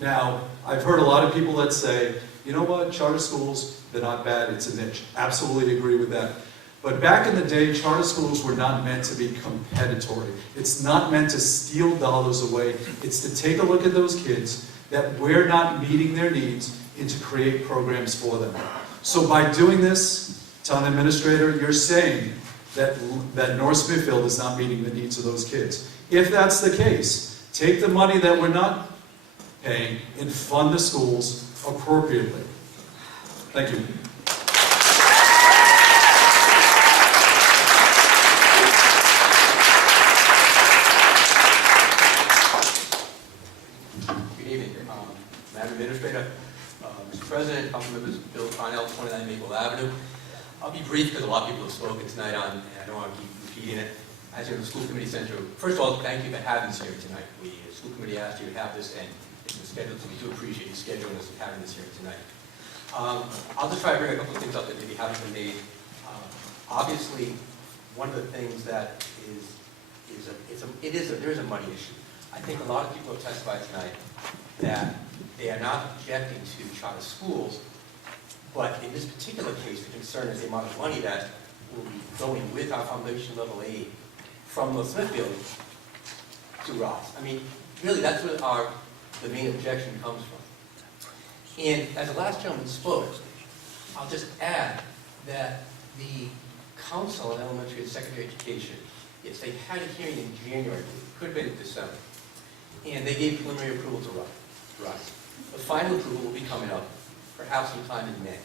Now, I've heard a lot of people that say, you know what, charter schools, they're not bad, it's a niche. Absolutely agree with that. But back in the day, charter schools were not meant to be compensatory. It's not meant to steal dollars away. It's to take a look at those kids that we're not meeting their needs and to create programs for them. So by doing this, Town Administrator, you're saying that North Smithfield is not meeting the needs of those kids. If that's the case, take the money that we're not paying and fund the schools appropriately. Thank you. Good evening, Madam Administrator, Mr. President, Council Members, Bill Cornell, 29 Maple Avenue. I'll be brief because a lot of people have spoken tonight on, and I don't want to keep repeating it. As you're the school committee center, first of all, thank you for having us here tonight. The school committee asked you to have this, and it was scheduled, so we do appreciate you scheduling us and having us here tonight. I'll just try to bring a couple of things up that maybe haven't been made. Obviously, one of the things that there is a money issue. I think a lot of people have testified tonight that they are not objecting to charter schools, but in this particular case, the concern is the amount of money that will be going with our foundation level aid from North Smithfield to Ross. I mean, really, that's where the main objection comes from. And as the last gentleman spoke, I'll just add that the Council on Elementary and Secondary Education, yes, they had a hearing in January, it could have been in December, and they gave preliminary approval to Ross. The final approval will be coming up, perhaps sometime in May.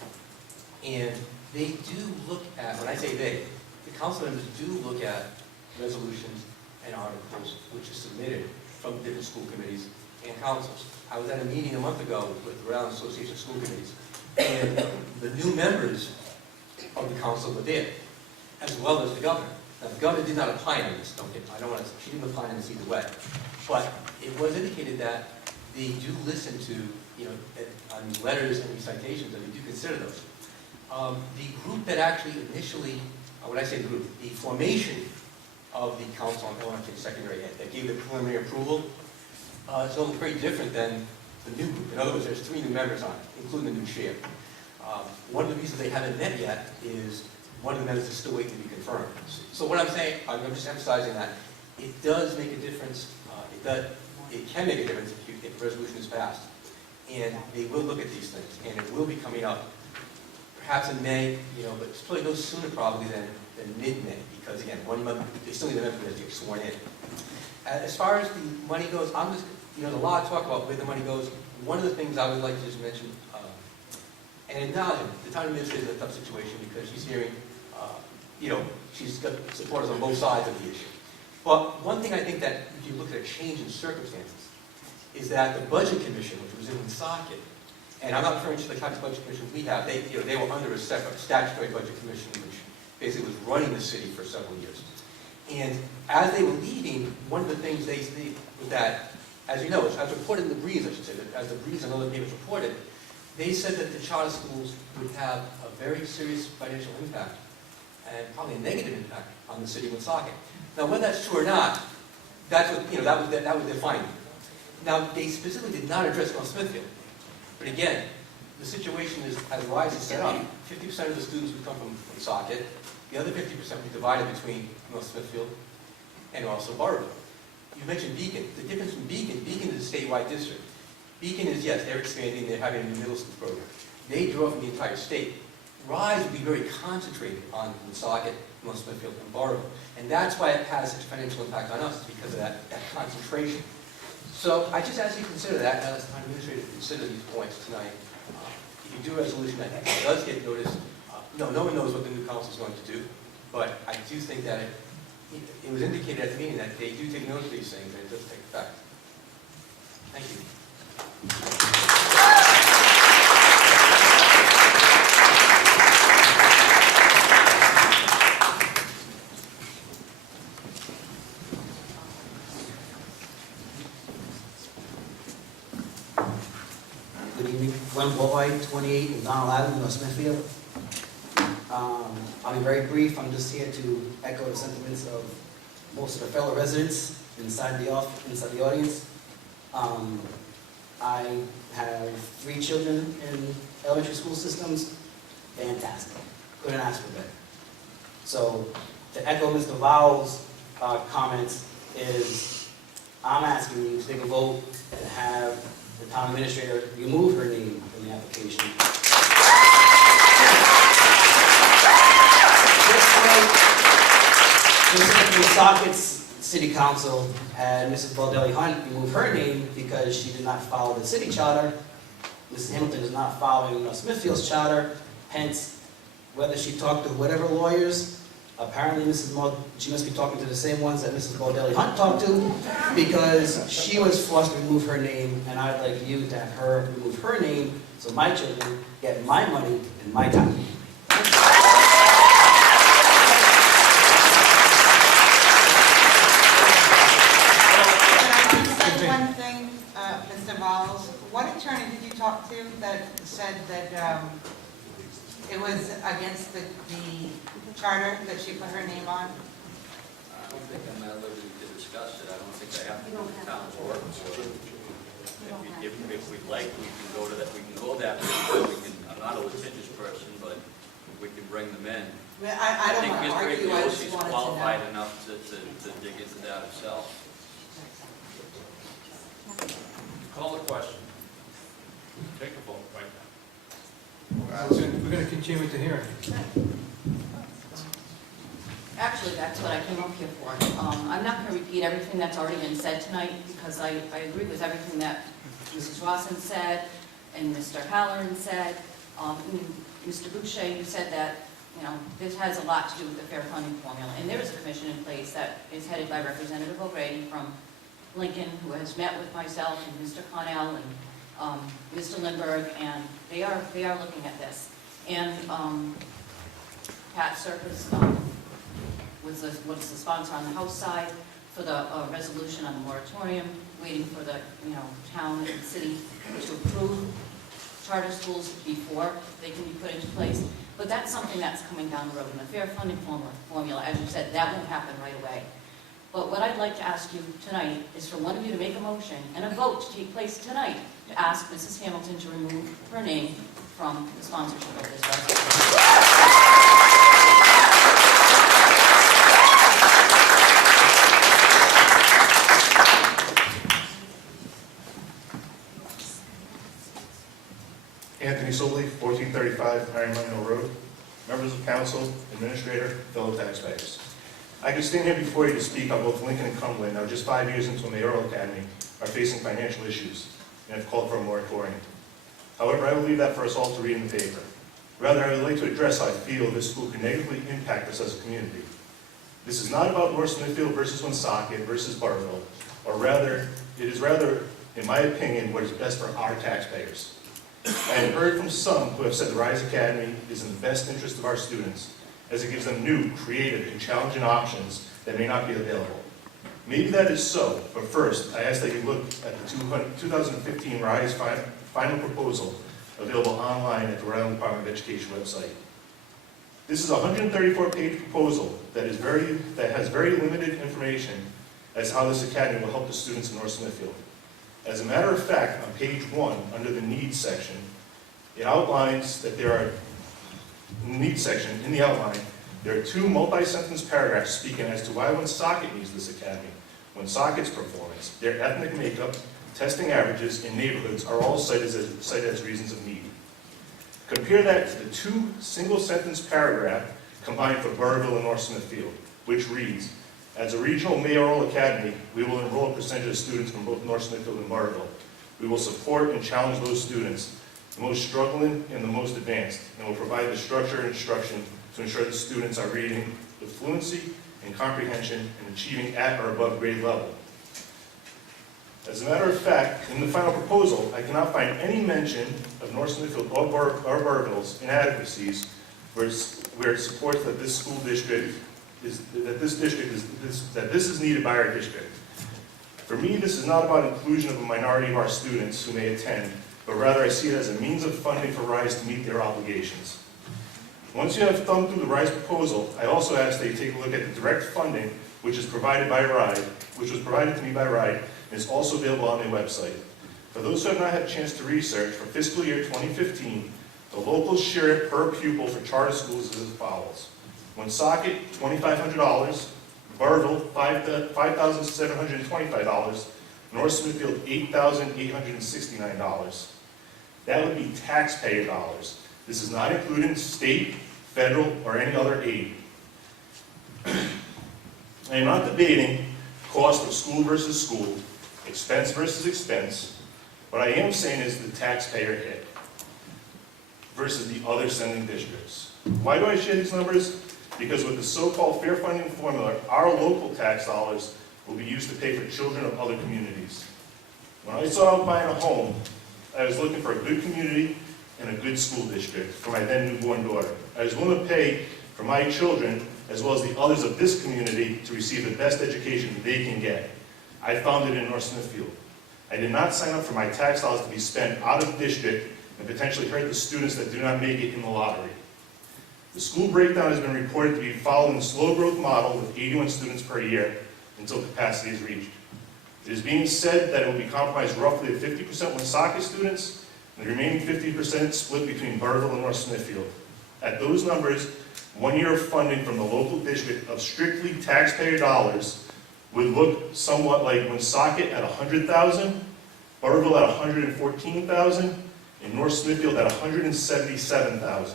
And they do look at, when I say they, the council members do look at resolutions and articles which are submitted from different school committees and councils. I was at a meeting a month ago with the Rhode Island Association of School Committees, and the new members of the council were there, as well as the governor. Now, the governor did not opine on this, she didn't opine on this either way. But it was indicated that they do listen to, on these letters and these citations, and they do consider those. The group that actually initially, when I say the group, the formation of the council on elementary and secondary ed that gave the preliminary approval, is a little very different than the new group. In other words, there's 3 new members on it, including the new chair. One of the reasons they haven't met yet is one of the members is still waiting to be confirmed. So what I'm saying, I'm just emphasizing that it does make a difference. It can make a difference if the resolution is passed. And they will look at these things, and it will be coming up perhaps in May, but it's probably no sooner probably than mid-May, because again, 1 month, they still need the members to get sworn in. As far as the money goes, there's a lot of talk about where the money goes. One of the things I would like to just mention, and acknowledge the town administrator is in a tough situation because she's hearing, she's got supporters on both sides of the issue. But one thing I think that if you look at a change in circumstances is that the Budget Commission, which was in Woonsocket, and I'm not referring to the type of Budget Commission we have, they were under a separate statutory Budget Commission which basically was running the city for several years. And as they were leaving, one of the things they said was that, as you know, as reported in the Breeze, I should say, as the Breeze and other papers reported, they said that the charter schools would have a very serious financial impact and probably a negative impact on the city of Woonsocket. Now, whether that's true or not, that's what, that was their finding. Now, they specifically did not address North Smithfield. But again, the situation is, as RISE is set up, 50% of the students would come from Woonsocket, the other 50% would be divided between North Smithfield and also Burrowville. You mentioned Beacon. The difference in Beacon is a statewide district. Beacon is, yes, they're expanding, they're having a new middle school program. They draw from the entire state. RISE will be very concentrated on Woonsocket, North Smithfield, and Burrowville. And that's why it has such a financial impact on us, because of that concentration. So I just ask you to consider that, and as the town administrator, consider these points tonight. If you do a resolution that does get noticed, no one knows what the new council is going to do, but I do think that it was indicated at the meeting that they do take note of these things, and it does take effect. Thank you. Good evening. Glenn Boyd, 28 McDonald Avenue, North Smithfield. I'll be very brief. I'm just here to echo the sentiments of most of the fellow residents inside the audience. I have 3 children in elementary school systems. Fantastic. Couldn't ask for better. So to echo Mr. Vowell's comments is I'm asking you to take a vote to have the town administrator remove her name from the application. Woonsocket's City Council had Mrs. Baldelli Hunt remove her name because she did not follow the city charter. Mrs. Hamilton is not following Smithfield's charter, hence, whether she talked to whatever lawyers, apparently she must be talking to the same ones that Mrs. Baldelli Hunt talked to, because she was forced to remove her name, and I'd like you to have her remove her name so my children get my money and my time. One thing, Mr. Miles, what attorney did you talk to that said that it was against the charter that she put her name on? I don't think I'm at liberty to discuss it. I don't think I have to go to the town's work for it. If we'd like, we can go to that. We can go that way. I'm not a litigious person, but we can bring them in. I don't want to argue. I just She's wanted to know. qualified enough to dig into that herself. Call the question. Take a vote right now. We're going to continue with the hearing. Actually, that's what I came up here for. I'm not going to repeat everything that's already been said tonight, because I agree with everything that Mrs. Rawson said and Mr. Halloran said. Mr. Boucher, you said that this has a lot to do with the fair funding formula. And there is a commission in place that is headed by Representative O'Grady from Lincoln, who has met with myself and Mr. Connell and Mr. Lindberg, and they are looking at this. And Pat Serkis was the sponsor on the House side for the resolution on the moratorium, waiting for the town and city to approve charter schools before they can be put into place. But that's something that's coming down the road. And the fair funding formula, as you said, that won't happen right away. But what I'd like to ask you tonight is for one of you to make a motion and a vote to take place tonight to ask Mrs. Hamilton to remove her name from the sponsorship of this resolution. Anthony Soley, 1435 Iron Mountain Hill Road. Members of council, administrator, fellow taxpayers. I can stand here before you to speak on both Lincoln and Cumberland, now just 5 years into a mayoral academy, are facing financial issues and have called for a moratorium. However, I will leave that for us all to read in the paper. Rather, I would like to address how I feel this school can negatively impact us as a community. This is not about North Smithfield versus Woonsocket versus Barville, or rather, it is rather, in my opinion, what is best for our taxpayers. I have heard from some who have said the Rise Academy is in the best interest of our students, as it gives them new, creative, and challenging options that may not be available. Maybe that is so, but first, I ask that you look at the 2015 Rise final proposal available online at the Rhode Island Department of Education website. This is a 134-page proposal that has very limited information as to how this academy will help the students in North Smithfield. As a matter of fact, on page 1, under the needs section, it outlines that there are, in the needs section, in the outline, there are 2 multi-sentence paragraphs speaking as to why Woonsocket needs this academy. Woonsocket's performance, their ethnic makeup, testing averages, and neighborhoods are all cited as reasons of need. Compare that to the 2 single-sentence paragraph combined for Burrville and North Smithfield, which reads, as a regional mayoral academy, we will enroll a percentage of students from both North Smithfield and Barville. We will support and challenge those students, the most struggling and the most advanced, and will provide the structure and instruction to ensure that students are reading with fluency and comprehension and achieving at or above grade level. As a matter of fact, in the final proposal, I cannot find any mention of North Smithfield or Barville's inadequacies where it supports that this school district that this is needed by our district. For me, this is not about inclusion of a minority of our students who may attend, but rather I see it as a means of funding for RISE to meet their obligations. Once you have thumbed through the RISE proposal, I also ask that you take a look at the direct funding which was provided to me by RIDE, and is also available on their website. For those who have not had a chance to research, for fiscal year 2015, the local share per pupil for charter schools is as follows. Woonsocket, $2,500, Barville, $5,725, North Smithfield, $8,869. That would be taxpayer dollars. This is not including state, federal, or any other aid. I am not debating cost of school versus school, expense versus expense. What I am saying is the taxpayer hit versus the other sending districts. Why do I share these numbers? Because with the so-called fair funding formula, our local tax dollars will be used to pay for children of other communities. When I sought out buying a home, I was looking for a good community and a good school district for my then newborn daughter. I was willing to pay for my children as well as the others of this community to receive the best education they can get. I found it in North Smithfield. I did not sign up for my tax dollars to be spent out of district and potentially hurt the students that do not make it in the lottery. The school breakdown has been reported to be following the slow growth model with 81 students per year until capacity is reached. It is being said that it will be comprised roughly of 50% Woonsocket students and the remaining 50% split between Barville and North Smithfield. At those numbers, 1 year of funding from the local district of strictly taxpayer dollars would look somewhat like Woonsocket at $100,000, Barville at $114,000, and North Smithfield at $177,000.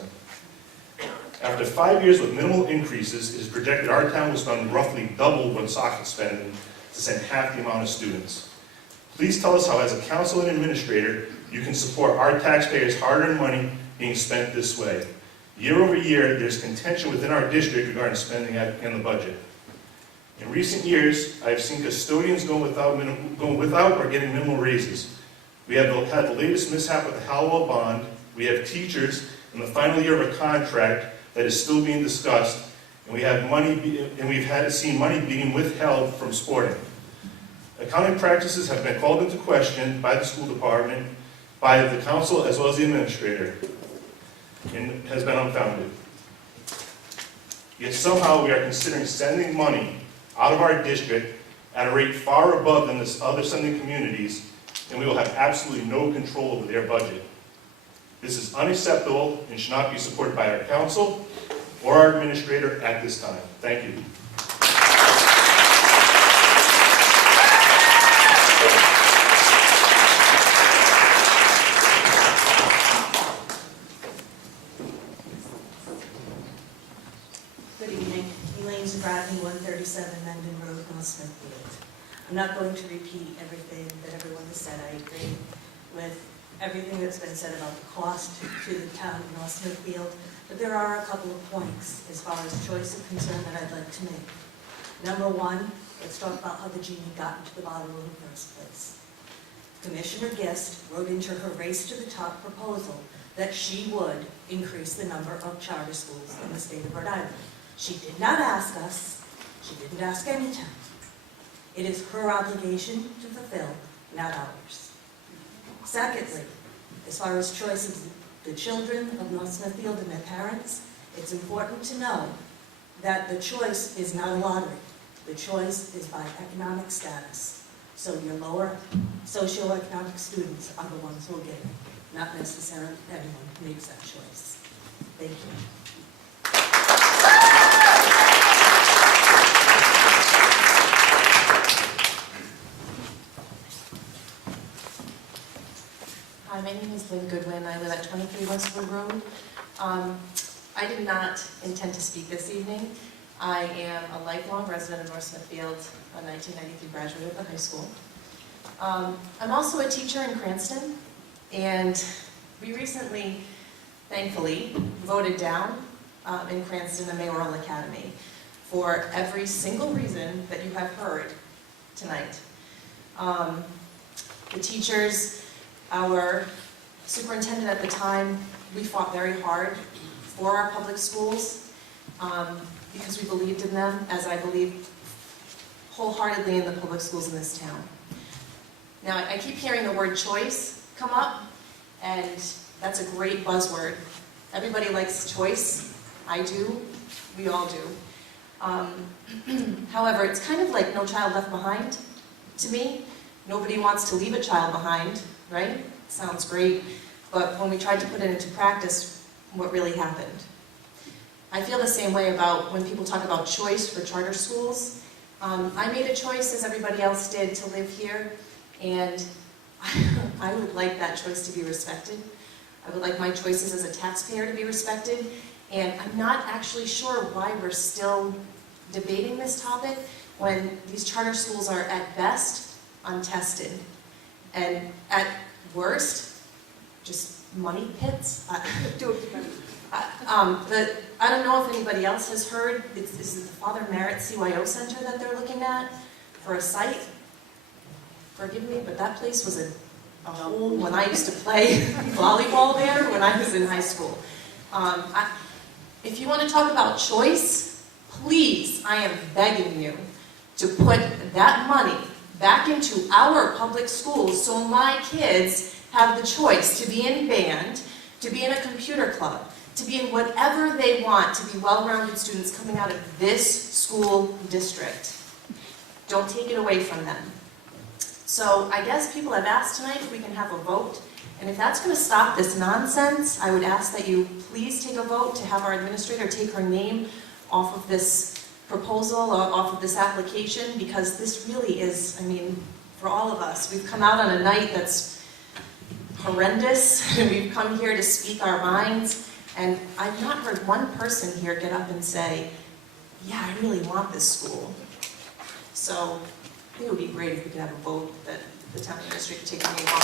After 5 years with minimal increases, it is projected our town will spend roughly double Woonsocket's spending to send half the amount of students. Please tell us how, as a council and administrator, you can support our taxpayers' hard-earned money being spent this way. Year over year, there's contention within our district regarding spending in the budget. In recent years, I've seen custodians going without or getting minimal raises. We have had the latest mishap with the Hallowell bond. We have teachers in the final year of a contract that is still being discussed, and we've seen money being withheld from sporting. Accounting practices have been called into question by the school department, by the council, as well as the administrator, and has been unfounded. Yet somehow we are considering sending money out of our district at a rate far above than the other sending communities, and we will have absolutely no control over their budget. This is unacceptable and should not be supported by our council or our administrator at this time. Thank you. Good evening. Elaine Zabratny, 137 Mendon Road, North Smithfield. I'm not going to repeat everything that everyone has said. I agree with everything that's been said about the cost to the town of North Smithfield, but there are a couple of points as far as choice is concerned that I'd like to make. Number one, let's talk about how the genie got into the bottle in the first place. Commissioner Gist wrote into her Race to the Top proposal that she would increase the number of charter schools in the state of Rhode Island. She did not ask us. She didn't ask any town. It is her obligation to fulfill, not ours. Secondly, as far as choice of the children of North Smithfield and their parents, it's important to know that the choice is not a lottery. The choice is by economic status. So your lower socioeconomic students are the ones who will get it, not necessarily everyone who makes that choice. Thank you. Hi, my name is Lynn Goodwin. I live at 23 Westwood Road. I did not intend to speak this evening. I am a lifelong resident of North Smithfield, a 1993 graduate of the high school. I'm also a teacher in Cranston, and we recently, thankfully, voted down in Cranston a mayoral academy for every single reason that you have heard tonight. The teachers, our superintendent at the time, we fought very hard for our public schools because we believed in them, as I believe wholeheartedly in the public schools in this town. Now, I keep hearing the word choice come up, and that's a great buzzword. Everybody likes choice. I do. We all do. However, it's kind of like No Child Left Behind to me. Nobody wants to leave a child behind, right? Sounds great. But when we tried to put it into practice, what really happened? I feel the same way about when people talk about choice for charter schools. I made a choice, as everybody else did, to live here, and I would like that choice to be respected. I would like my choices as a taxpayer to be respected, and I'm not actually sure why we're still debating this topic when these charter schools are at best untested, and at worst, just money pits. I don't know if anybody else has heard, this is the Father Merritt CYO Center that they're looking at for a site. Forgive me, but that place was a hole when I used to play volleyball there when I was in high school. If you want to talk about choice, please, I am begging you to put that money back into our public schools so my kids have the choice to be in band, to be in a computer club, to be in whatever they want, to be well-rounded students coming out of this school district. Don't take it away from them. So I guess people have asked tonight if we can have a vote, and if that's going to stop this nonsense, I would ask that you please take a vote to have our administrator take her name off of this proposal, or off of this application, because this really is, I mean, for all of us, we've come out on a night that's horrendous, and we've come here to speak our minds, and I've not heard one person here get up and say, yeah, I really want this school. So I think it would be great if we could have a vote that the town administrator take the name off.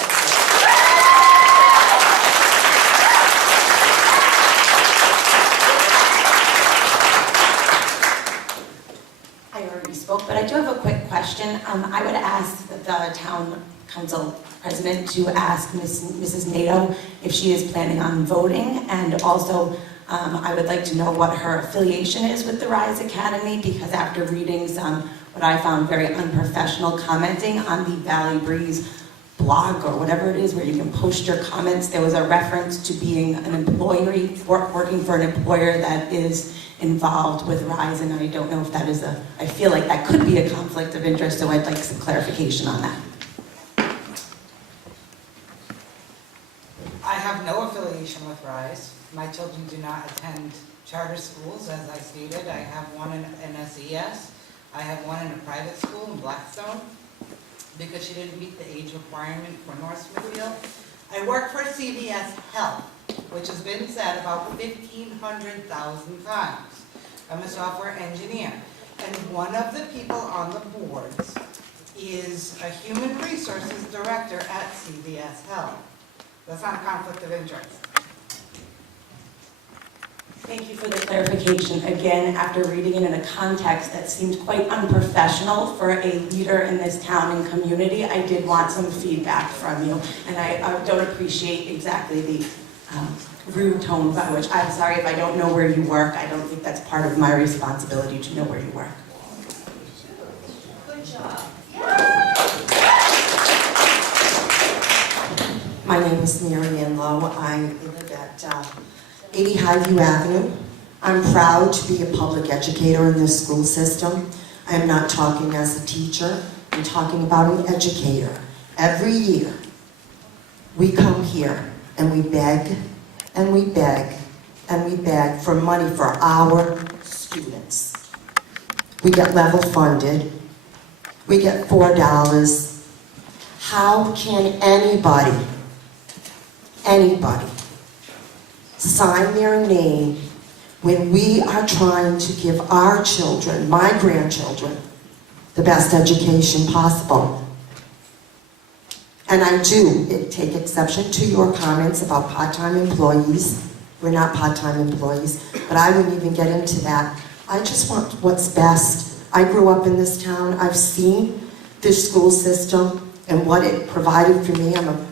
I already spoke, but I do have a quick question. I would ask the town council president to ask Mrs. Nato if she is planning on voting, and also I would like to know what her affiliation is with the Rise Academy, because after reading some, what I found very unprofessional commenting on the Valley Breeze blog or whatever it is where you can post your comments, there was a reference to being an employee, working for an employer that is involved with Rise, and I don't know if that is I feel like that could be a conflict of interest, so I'd like some clarification on that. I have no affiliation with Rise. My children do not attend charter schools, as I stated. I have one in SES. I have one in a private school in Blackstone, because she didn't meet the age requirement for North Smithfield. I work for CVS Health, which has been said about 1,500,000 times. I'm a software engineer, and one of the people on the boards is a human resources director at CVS Health. That's not a conflict of interest. Thank you for the clarification. Again, after reading it in a context that seemed quite unprofessional for a leader in this town and community, I did want some feedback from you. And I don't appreciate exactly the rude tone by which, I'm sorry if I don't know where you work. I don't think that's part of my responsibility to know where you work. Good job. My name is Mary Ann Lowe. I live at 80 Highview Avenue. I'm proud to be a public educator in this school system. I am not talking as a teacher. I'm talking about an educator. Every year, we come here and we beg and we beg and we beg for money for our students. We get level funded. We get $4. How can anybody sign their name when we are trying to give our children, my grandchildren, the best education possible? And I do take exception to your comments about part-time employees. We're not part-time employees, but I wouldn't even get into that. I just want what's best. I grew up in this town. I've seen this school system and what it provided for me. I'm a